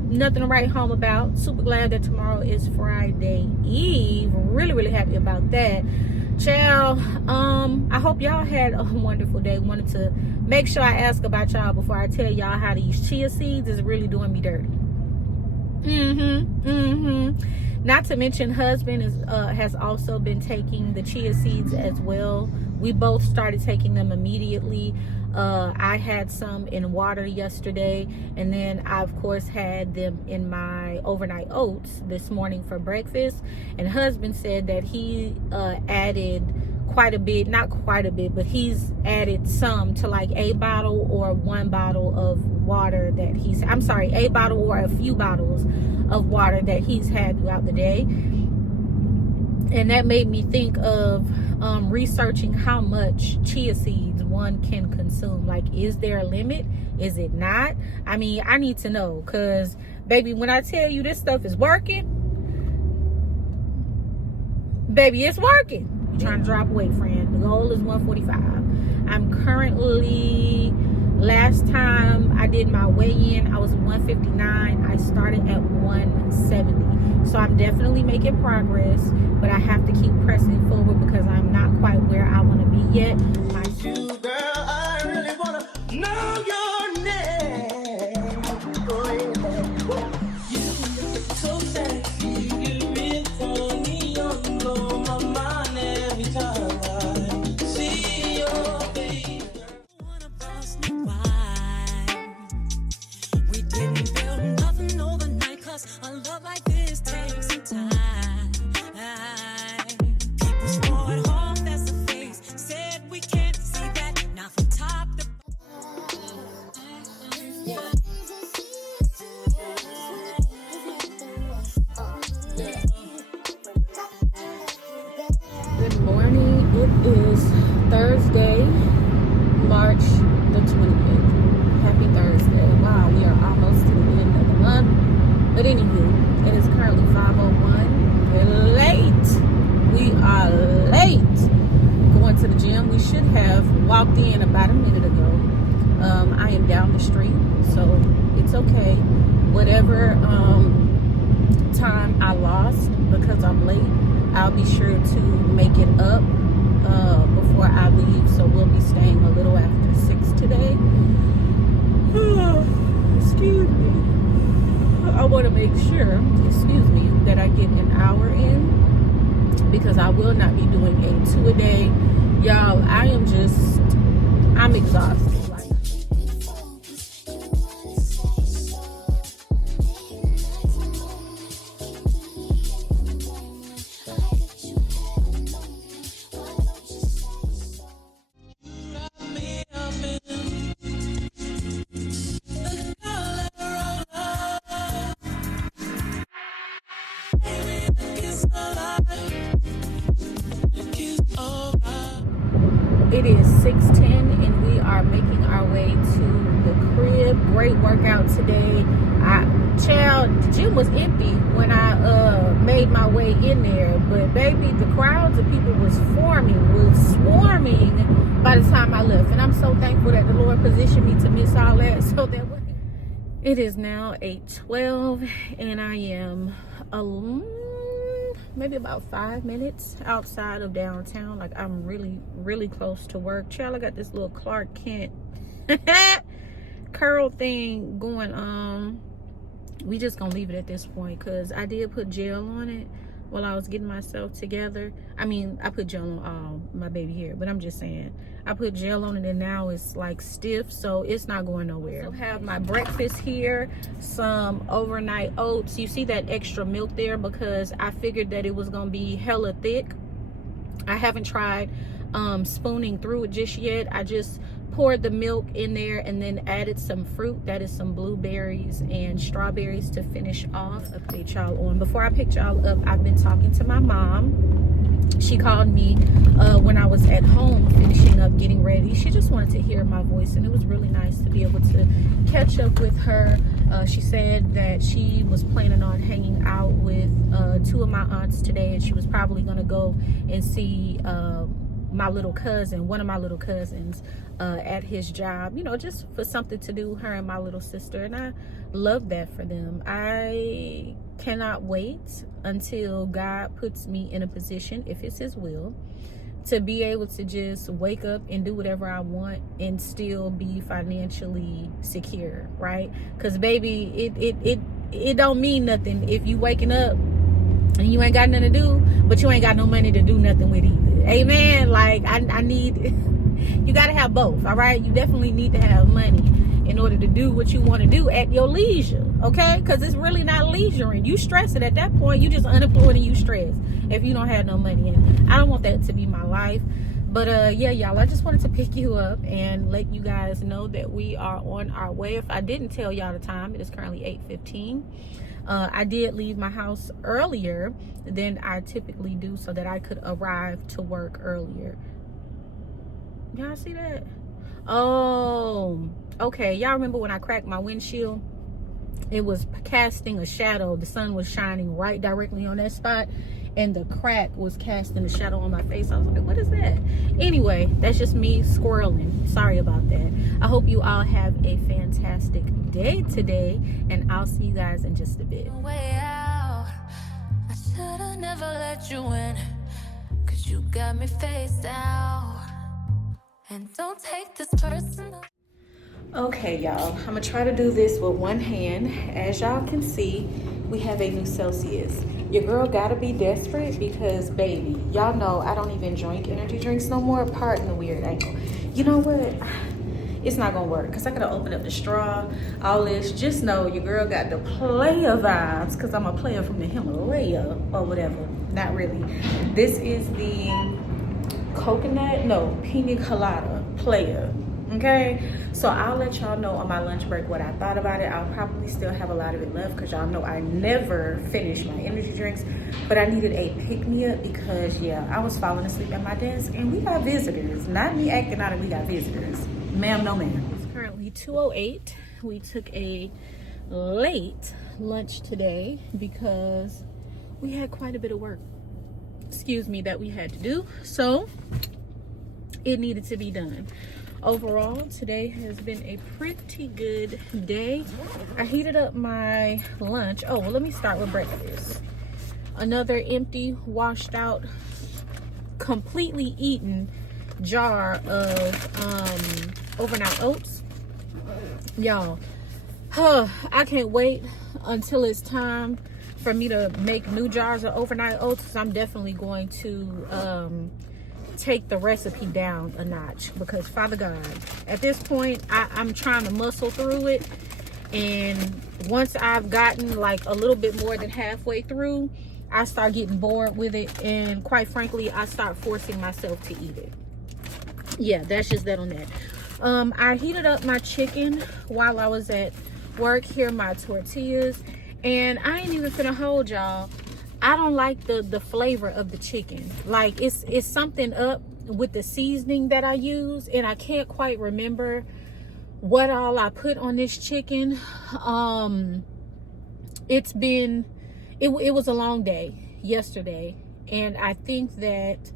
Nothing to write home about. Super glad that tomorrow is Friday Eve. Really happy about that. Child, I hope y'all had a wonderful day. Wanted to make sure I ask about y'all before I tell y'all how these chia seeds is really doing me dirty. Not to mention, husband has also been taking the chia seeds as well. We both started taking them immediately. I had some in water yesterday, and then I of course had them in my overnight oats this morning for breakfast. And husband said that he added quite a bit, not quite a bit, but he's added some to like a bottle or 1 bottle of water that a bottle or a few bottles of water that he's had throughout the day. And that made me think of researching how much chia seeds one can consume. Like, is there a limit? Is it not? I mean, I need to know, because baby, when I tell you this stuff is working, baby, it's working. You're trying to drop weight, friend. The goal is 145. I'm currently, last time I did my weigh-in, I was 159. I started at 170. So I'm definitely making progress, but I have to keep pressing forward because I'm not quite where I want to be yet. Girl, I really wanna know your name. You so sexy, you really turn me on, blow my mind every time I see your face. One of us knew why we didn't build nothing overnight, 'cause a love like this takes some time. People swore it hard, that's the face. Said we can't see that. Now from top to Good morning. It is Thursday, March the 20th. Happy Thursday. Wow, we are almost to the end of the month. But anywho, it is currently 5:01. We're late. We are late. Going to the gym. We should have walked in about a minute ago. I am down the street, so it's okay. Whatever time I lost because I'm late, I'll be sure to make it up before I leave. So we'll be staying a little after 6 today. Excuse me. I want to make sure, that I get an hour in, because I will not be doing a 2-a-day. Y'all, I'm exhausted. It is 6:10 and we are making our way to the crib. Great workout today. The gym was empty when I made my way in there, but baby, the crowds of people was swarming by the time I left. And I'm so thankful that the Lord positioned me to miss all that so that it is now 8:12 and I am alone. Maybe about 5 minutes outside of downtown. Like, I'm really close to work. Child, I got this little Clark Kent curl thing going on. We just gonna leave it at this point, because I did put gel on it while I was getting myself together. I mean, I put gel on all my baby hair, but I'm just saying, I put gel on it and now it's like stiff, so it's not going nowhere. I have my breakfast here, some overnight oats. You see that extra milk there because I figured that it was gonna be hella thick. I haven't tried spooning through it just yet. I just poured the milk in there and then added some fruit. That is some blueberries and strawberries to finish off. Update y'all on. Before I picked y'all up, I've been talking to my mom. She called me when I was at home finishing up getting ready. She just wanted to hear my voice, and it was really nice to be able to catch up with her. She said that she was planning on hanging out with 2 of my aunts today, and she was probably going to go and see my little cousin, one of my little cousins, at his job, you know, just for something to do, her and my little sister. And I love that for them. I cannot wait until God puts me in a position, if it's his will, to be able to just wake up and do whatever I want and still be financially secure, right? Because baby, it don't mean nothing if you waking up and you ain't got nothing to do, but you ain't got no money to do nothing with either. Amen. Like I need you gotta have both. All right, you definitely need to have money in order to do what you want to do at your leisure, okay? Because it's really not leisuring. You stress it at that point. You just unemployed and you stress if you don't have no money. And I don't want that to be my life. But yeah, y'all, I just wanted to pick you up and let you guys know that we are on our way. If I didn't tell y'all the time, it is currently 8:15. I did leave my house earlier than I typically do so that I could arrive to work earlier. Y'all see that? Oh, okay. Y'all remember when I cracked my windshield? It was casting a shadow. The sun was shining right directly on that spot, and the crack was casting a shadow on my face. I was like, what is that? Anyway, that's just me squirreling. Sorry about that. I hope you all have a fantastic day today, and I'll see you guys in just a bit. Way out. I should've never let you in, 'cause you got me face down. And don't take this personal. Okay, y'all, I'm gonna try to do this with one hand. As y'all can see, we have a new Celsius. Your girl gotta be desperate because, baby, y'all know I don't even drink energy drinks no more. Pardon the weird angle. You know what? It's not gonna work because I gotta open up the straw, all this. Just know your girl got the player vibes because I'm a player from the Himalaya or whatever. Not really. This is the pina colada player. Okay, so I'll let y'all know on my lunch break what I thought about it. I'll probably still have a lot of it left because y'all know I never finish my energy drinks, but I needed a pick-me-up because, yeah, I was falling asleep at my desk and we got visitors. Not me acting out, and we got visitors. Ma'am, no ma'am. It's currently 2:08. We took a late lunch today because we had quite a bit of work, that we had to do. So it needed to be done. Overall, today has been a pretty good day. I heated up my lunch. Oh, well, let me start with breakfast. Another empty, washed out, completely eaten jar of overnight oats. Y'all, I can't wait until it's time for me to make new jars of overnight oats. So I'm definitely going to take the recipe down a notch because, Father God, at this point I'm trying to muscle through it, and once I've gotten like a little bit more than halfway through, I start getting bored with it, and quite frankly I start forcing myself to eat it. Yeah, that's just that on that. I heated up my chicken while I was at work. Here are my tortillas, and I ain't even finna hold y'all. I don't like the flavor of the chicken. Like it's something up with the seasoning that I use, and I can't quite remember what all I put on this chicken. It was a long day yesterday, and I think that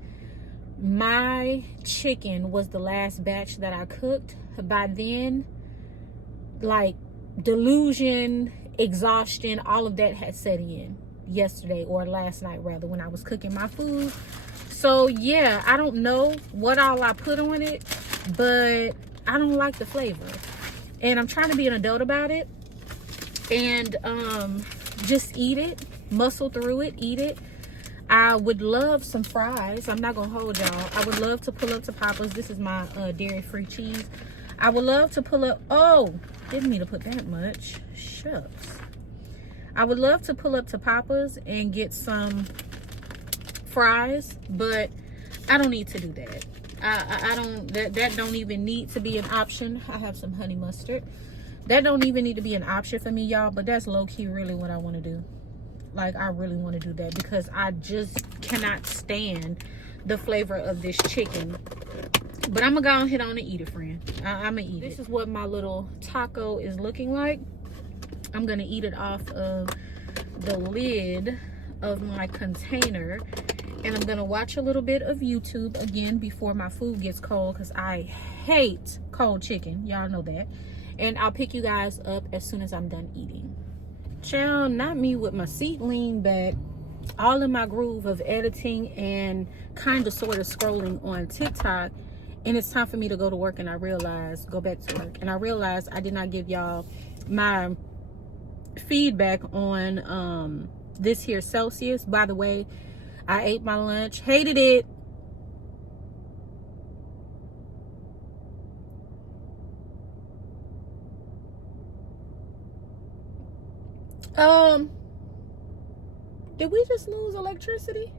my chicken was the last batch that I cooked. By then, like, delusion, exhaustion, all of that had set in yesterday, or last night rather, when I was cooking my food. So yeah, I don't know what all I put on it, but I don't like the flavor, and I'm trying to be an adult about it and just eat it, muscle through it, eat it. I would love some fries. I'm not gonna hold y'all. I would love to pull up to Papa's. This is my dairy-free cheese. I would love to pull up. Oh, didn't mean to put that much. Shucks. I would love to pull up to Papa's and get some fries, but I don't need to do that. I don't, that don't even need to be an option. I have some honey mustard. That don't even need to be an option for me, y'all, but that's low-key really what I want to do. Like, I really want to do that because I just cannot stand the flavor of this chicken. But I'm gonna go ahead on and eat it, friend. I'm gonna eat it. This is what my little taco is looking like. I'm gonna eat it off of the lid of my container, and I'm gonna watch a little bit of YouTube again before my food gets cold, because I hate cold chicken. Y'all know that. And I'll pick you guys up as soon as I'm done eating. Child, not me with my seat leaned back, all in my groove of editing and kind of sort of scrolling on TikTok. And it's time for me to go to work, and go back to work. And I realized I did not give y'all my feedback on this here Celsius. By the way, I ate my lunch, hated it. Did we just lose electricity?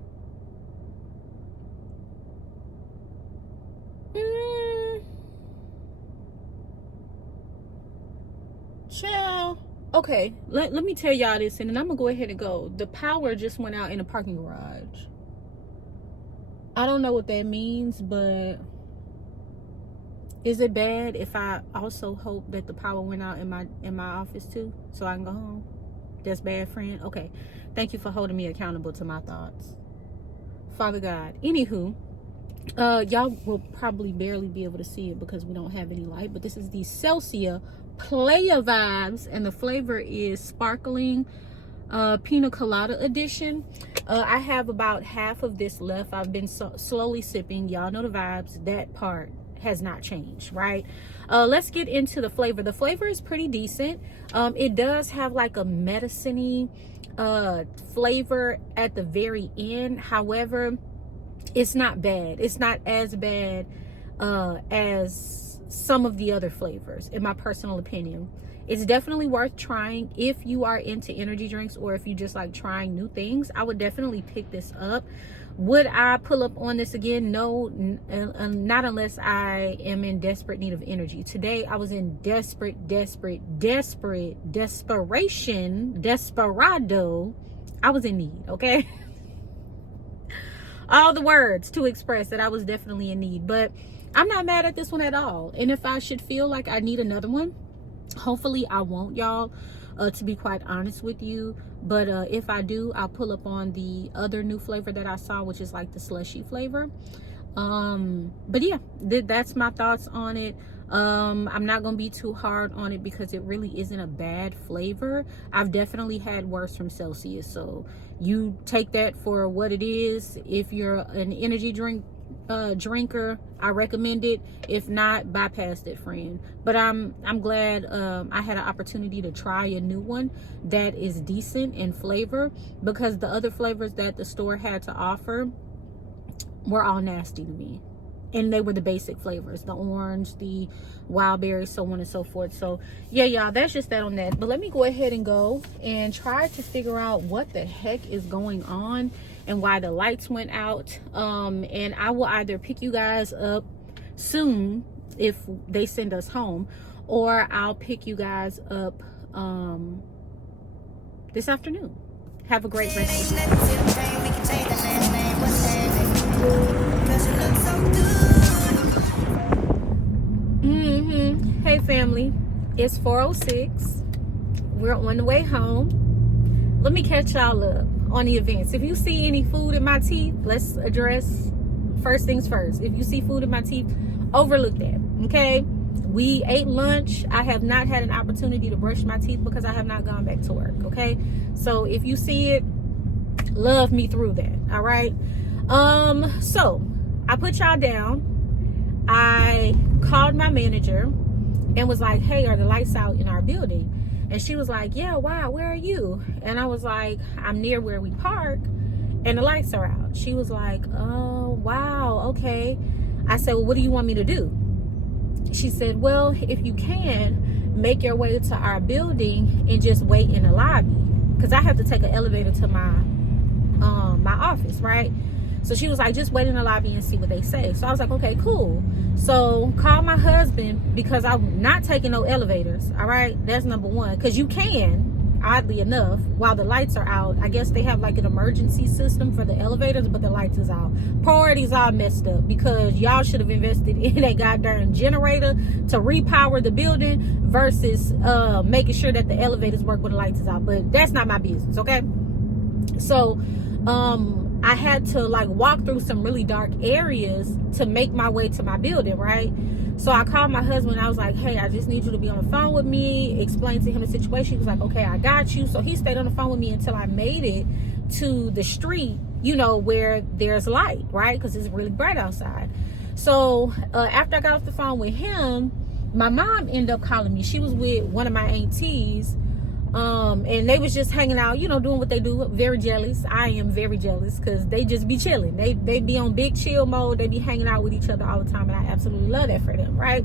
Child. Okay, let me tell y'all this, and then I'm gonna go ahead and go. The power just went out in the parking garage. I don't know what that means, but is it bad if I also hope that the power went out in my office too, so I can go home? That's bad, friend. Okay, thank you for holding me accountable to my thoughts, Father God. Anywho, y'all will probably barely be able to see it because we don't have any light, but this is the Celsius Playa Vibes, and the flavor is sparkling pina colada edition. I have about half of this left. I've been slowly sipping. Y'all know the vibes. That part has not changed, right? Let's get into the flavor. The flavor is pretty decent. It does have like a medicine-y flavor at the very end. However, it's not bad. It's not as bad as some of the other flavors, in my personal opinion. It's definitely worth trying if you are into energy drinks, or if you just like trying new things. I would definitely pick this up. Would I pull up on this again? No, not unless I am in desperate need of energy. Today I was in desperado. I was in need, okay? All the words to express that I was definitely in need, but I'm not mad at this one at all. And if I should feel like I need another one, hopefully I won't, y'all, to be quite honest with you. But if I do, I'll pull up on the other new flavor that I saw, which is like the slushy flavor. But yeah, that's my thoughts on it. I'm not gonna be too hard on it because it really isn't a bad flavor. I've definitely had worse from Celsius, so you take that for what it is. If you're an energy drinker, I recommend it. If not, bypass it, friend. But I'm glad I had an opportunity to try a new one that is decent in flavor, because the other flavors that the store had to offer were all nasty to me, and they were the basic flavors: the orange, the wild berry, so on and so forth. So yeah, y'all, that's just that on that. But let me go ahead and go and try to figure out what the heck is going on and why the lights went out. And I will either pick you guys up soon if they send us home, or I'll pick you guys up this afternoon. Have a great rest of the day. Hey family, it's 4:06. We're on the way home. Let me catch y'all up on the events. If you see any food in my teeth, let's address first things first. If you see food in my teeth, overlook that, okay? We ate lunch. I have not had an opportunity to brush my teeth because I have not gone back to work, okay? So if you see it, love me through that, all right? So I put y'all down. I called my manager and was like, hey, are the lights out in our building? And she was like, yeah, why? Where are you? And I was like, I'm near where we park and the lights are out. She was like, oh, wow, okay. I said, well, what do you want me to do? She said, well, if you can, make your way to our building and just wait in the lobby, because I have to take an elevator to my office, right? So she was like, just wait in the lobby and see what they say. So I was like, okay, cool. So call my husband, because I'm not taking no elevators. All right, that's number one, because you can, oddly enough, while the lights are out. I guess they have like an emergency system for the elevators, but the lights is out. Priorities all messed up, because y'all should have invested in a goddamn generator to repower the building versus making sure that the elevators work when the lights is out. But that's not my business, okay? So I had to like walk through some really dark areas to make my way to my building, right? So I called my husband. I was like, hey, I just need you to be on the phone with me, explain to him the situation. He was like, okay, I got you. So he stayed on the phone with me until I made it to the street, you know, where there's light, right? Because it's really bright outside. So after I got off the phone with him, my mom ended up calling me. She was with one of my aunties. And they was just hanging out, you know, doing what they do. Very jealous. I am very jealous, because they just be chilling. They be on big chill mode. They be hanging out with each other all the time, and I absolutely love that for them, right?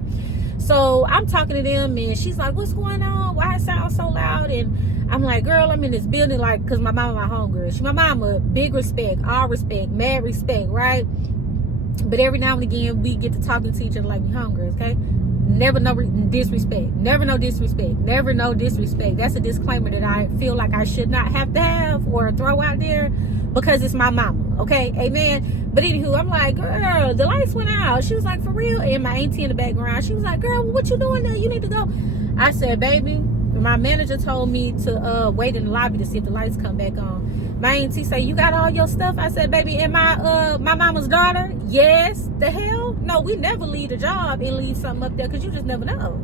So I'm talking to them, and she's like, what's going on? Why it sounds so loud? And I'm like, girl, I'm in this building, like, because my mama my homegirl. She my mama, big respect, all respect, mad respect, right? But every now and again, we get to talking to each other like we homegirls, okay? Never no disrespect. Never no disrespect. Never no disrespect. That's a disclaimer that I feel like I should not have to have or throw out there, because it's my mama. Okay? Amen. But anywho, I'm like, girl, the lights went out. She was like, for real? And my auntie in the background, she was like, girl, what you doing there? You need to go. I said, baby, my manager told me to wait in the lobby to see if the lights come back on. My auntie say, you got all your stuff? I said, baby, am I my mama's daughter? Yes. The hell? No, we never leave a job and leave something up there, because you just never know.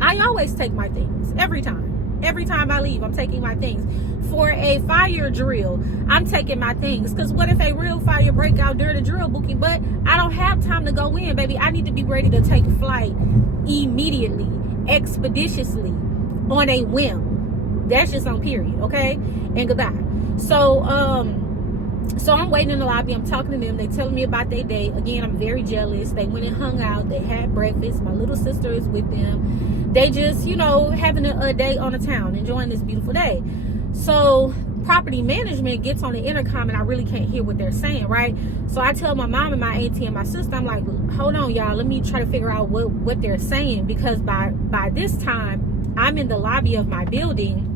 I always take my things. Every time. Every time I leave, I'm taking my things. For a fire drill, I'm taking my things. Because what if a real fire break out during the drill, Bookie? But I don't have time to go in, baby. I need to be ready to take flight immediately, expeditiously, on a whim. That's just on period, okay? And goodbye. So I'm waiting in the lobby. I'm talking to them. They telling me about their day. Again, I'm very jealous. They went and hung out. They had breakfast. My little sister is with them. They just, you know, having a day on the town, enjoying this beautiful day. So property management gets on the intercom, and I really can't hear what they're saying, right? So I tell my mom and my auntie and my sister, I'm like, hold on, y'all. Let me try to figure out what they're saying, because by this time, I'm in the lobby of my building.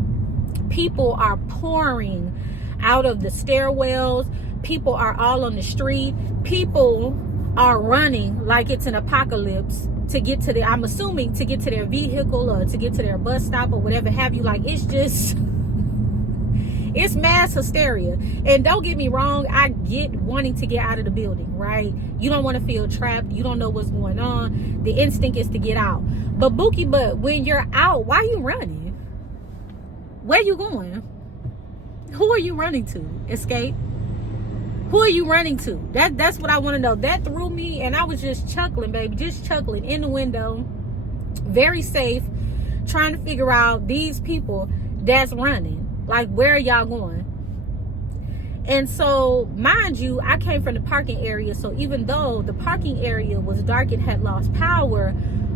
People are pouring out of the stairwells. People are all on the street. People are running like it's an apocalypse to get to their, I'm assuming, to get to their vehicle or to get to their bus stop or whatever have you. Like, it's just, it's mass hysteria. And don't get me wrong, I get wanting to get out of the building, right? You don't want to feel trapped. You don't know what's going on. The instinct is to get out. But Bookie, but when you're out, why are you running? Where you going? Who are you running to? Escape? Who are you running to? That's what I want to know. That threw me, and I was just chuckling, baby. Just chuckling in the window. Very safe. Trying to figure out these people that's running. Like, where are y'all going? And so, mind you, I came from the parking area. So even though the parking area was dark and had lost power,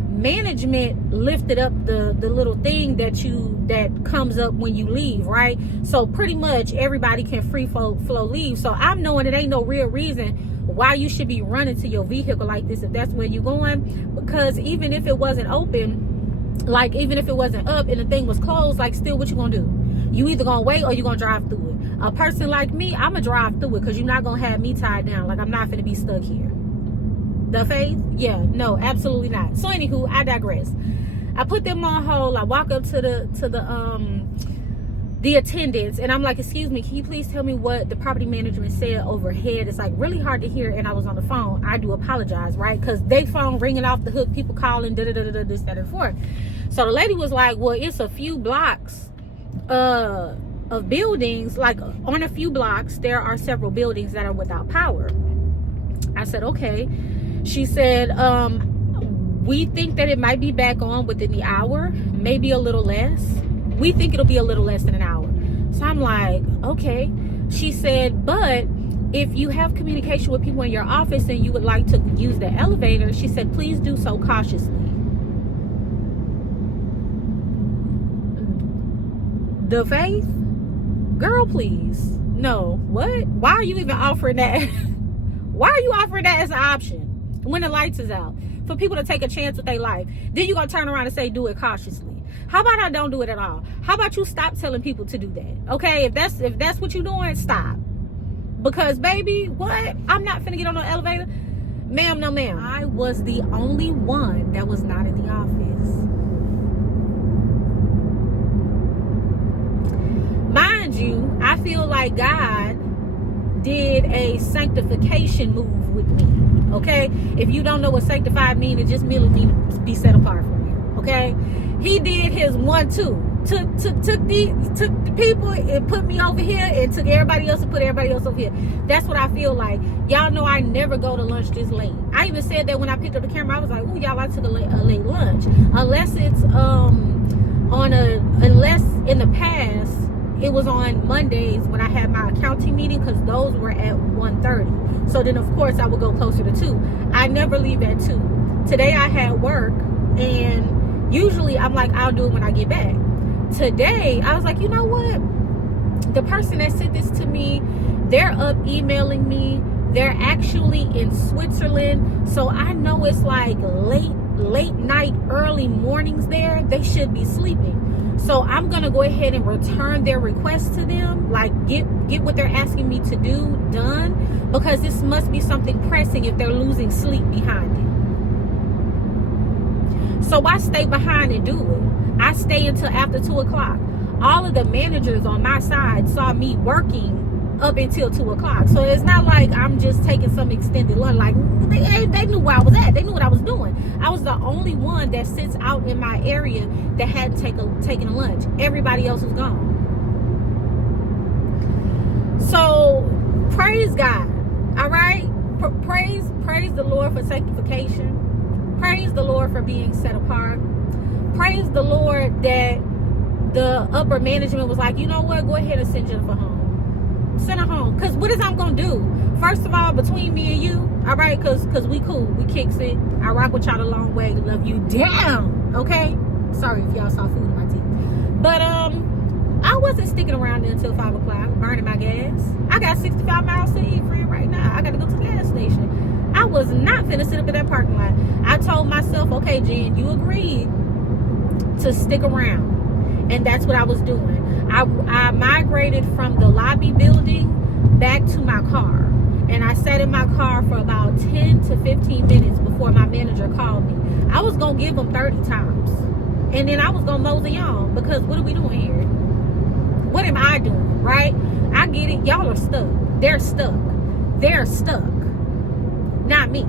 management lifted up the little thing that comes up when you leave, right? So pretty much everybody can free flow leave. So I'm knowing it ain't no real reason why you should be running to your vehicle like this if that's where you're going, because even if it wasn't open, like even if it wasn't up and the thing was closed, like still what you gonna do? You either gonna wait or you gonna drive through it. A person like me, I'm gonna drive through it, because you're not gonna have me tied down. Like, I'm not gonna be stuck here. The faith? Yeah, no, absolutely not. So anywho, I digress. I put them on hold. I walk up to the attendants, and I'm like, excuse me, can you please tell me what the property management said overhead? It's like really hard to hear, and I was on the phone. I do apologize, right? Because they phone ringing off the hook, people calling, this, that, and forth. So the lady was like, well, it's a few blocks of buildings. Like, on a few blocks, there are several buildings that are without power. I said, okay. She said, we think that it might be back on within the hour, maybe a little less. We think it'll be a little less than an hour. So I'm like, okay. She said, but if you have communication with people in your office and you would like to use the elevator, she said, please do so cautiously. The faith? Girl, please. No, what? Why are you even offering that? Why are you offering that as an option when the lights is out? For people to take a chance with their life. Then you're going to turn around and say, do it cautiously. How about I don't do it at all? How about you stop telling people to do that? Okay, if that's what you're doing, stop. Because, baby, what? I'm not finna get on no elevator. Ma'am, no ma'am. I was the only one that was not in the office. Mind you, I feel like God did a sanctification move with me, okay? If you don't know what sanctified means, it just merely means be set apart from him, okay? He did his 1-2. Took the people and put me over here, and took everybody else and put everybody else over here. That's what I feel like. Y'all know I never go to lunch this late. I even said that when I picked up the camera. I was like, "Ooh, y'all, I took a late lunch." Unless it's unless in the past it was on Mondays when I had my accounting meeting, because those were at 1:30. So then of course I would go closer to 2. I never leave at 2. Today I had work, and usually I'm like, I'll do it when I get back. Today I was like, you know what, the person that sent this to me, they're up emailing me. They're actually in Switzerland, so I know it's like late night, early mornings there. They should be sleeping. So I'm gonna go ahead and return their request to them, like get what they're asking me to do done, because this must be something pressing if they're losing sleep behind it. So I stay behind and do it. I stay until after 2 o'clock. All of the managers on my side saw me working up until 2 o'clock. So it's not like I'm just taking some extended lunch. Like, they knew where I was at. They knew what I was doing. I was the only one that sits out in my area that hadn't taken a lunch. Everybody else was gone. So praise God. All right? Praise the Lord for sanctification. Praise the Lord for being set apart. Praise the Lord that the upper management was like, you know what? Go ahead and send Jennifer home. Send her home. Because what is I'm going to do? First of all, between me and you, all right? Because we cool. We kicks it. I rock with y'all a long way. Love you down. Okay? Sorry if y'all saw food in my teeth. But I wasn't sticking around there until 5 o'clock, burning my gas. I got 65 miles to eat free right now. I got to go to the gas station. I was not finna sit up in that parking lot. I told myself, okay, Jen, you agreed to stick around. And that's what I was doing. I migrated from the lobby building back to my car. And I sat in my car for about 10 to 15 minutes before my manager called me. I was going to give him 30 times. And then I was going to mosey on, because what are we doing here? What am I doing, right? I get it. Y'all are stuck. They're stuck. They're stuck. Not me.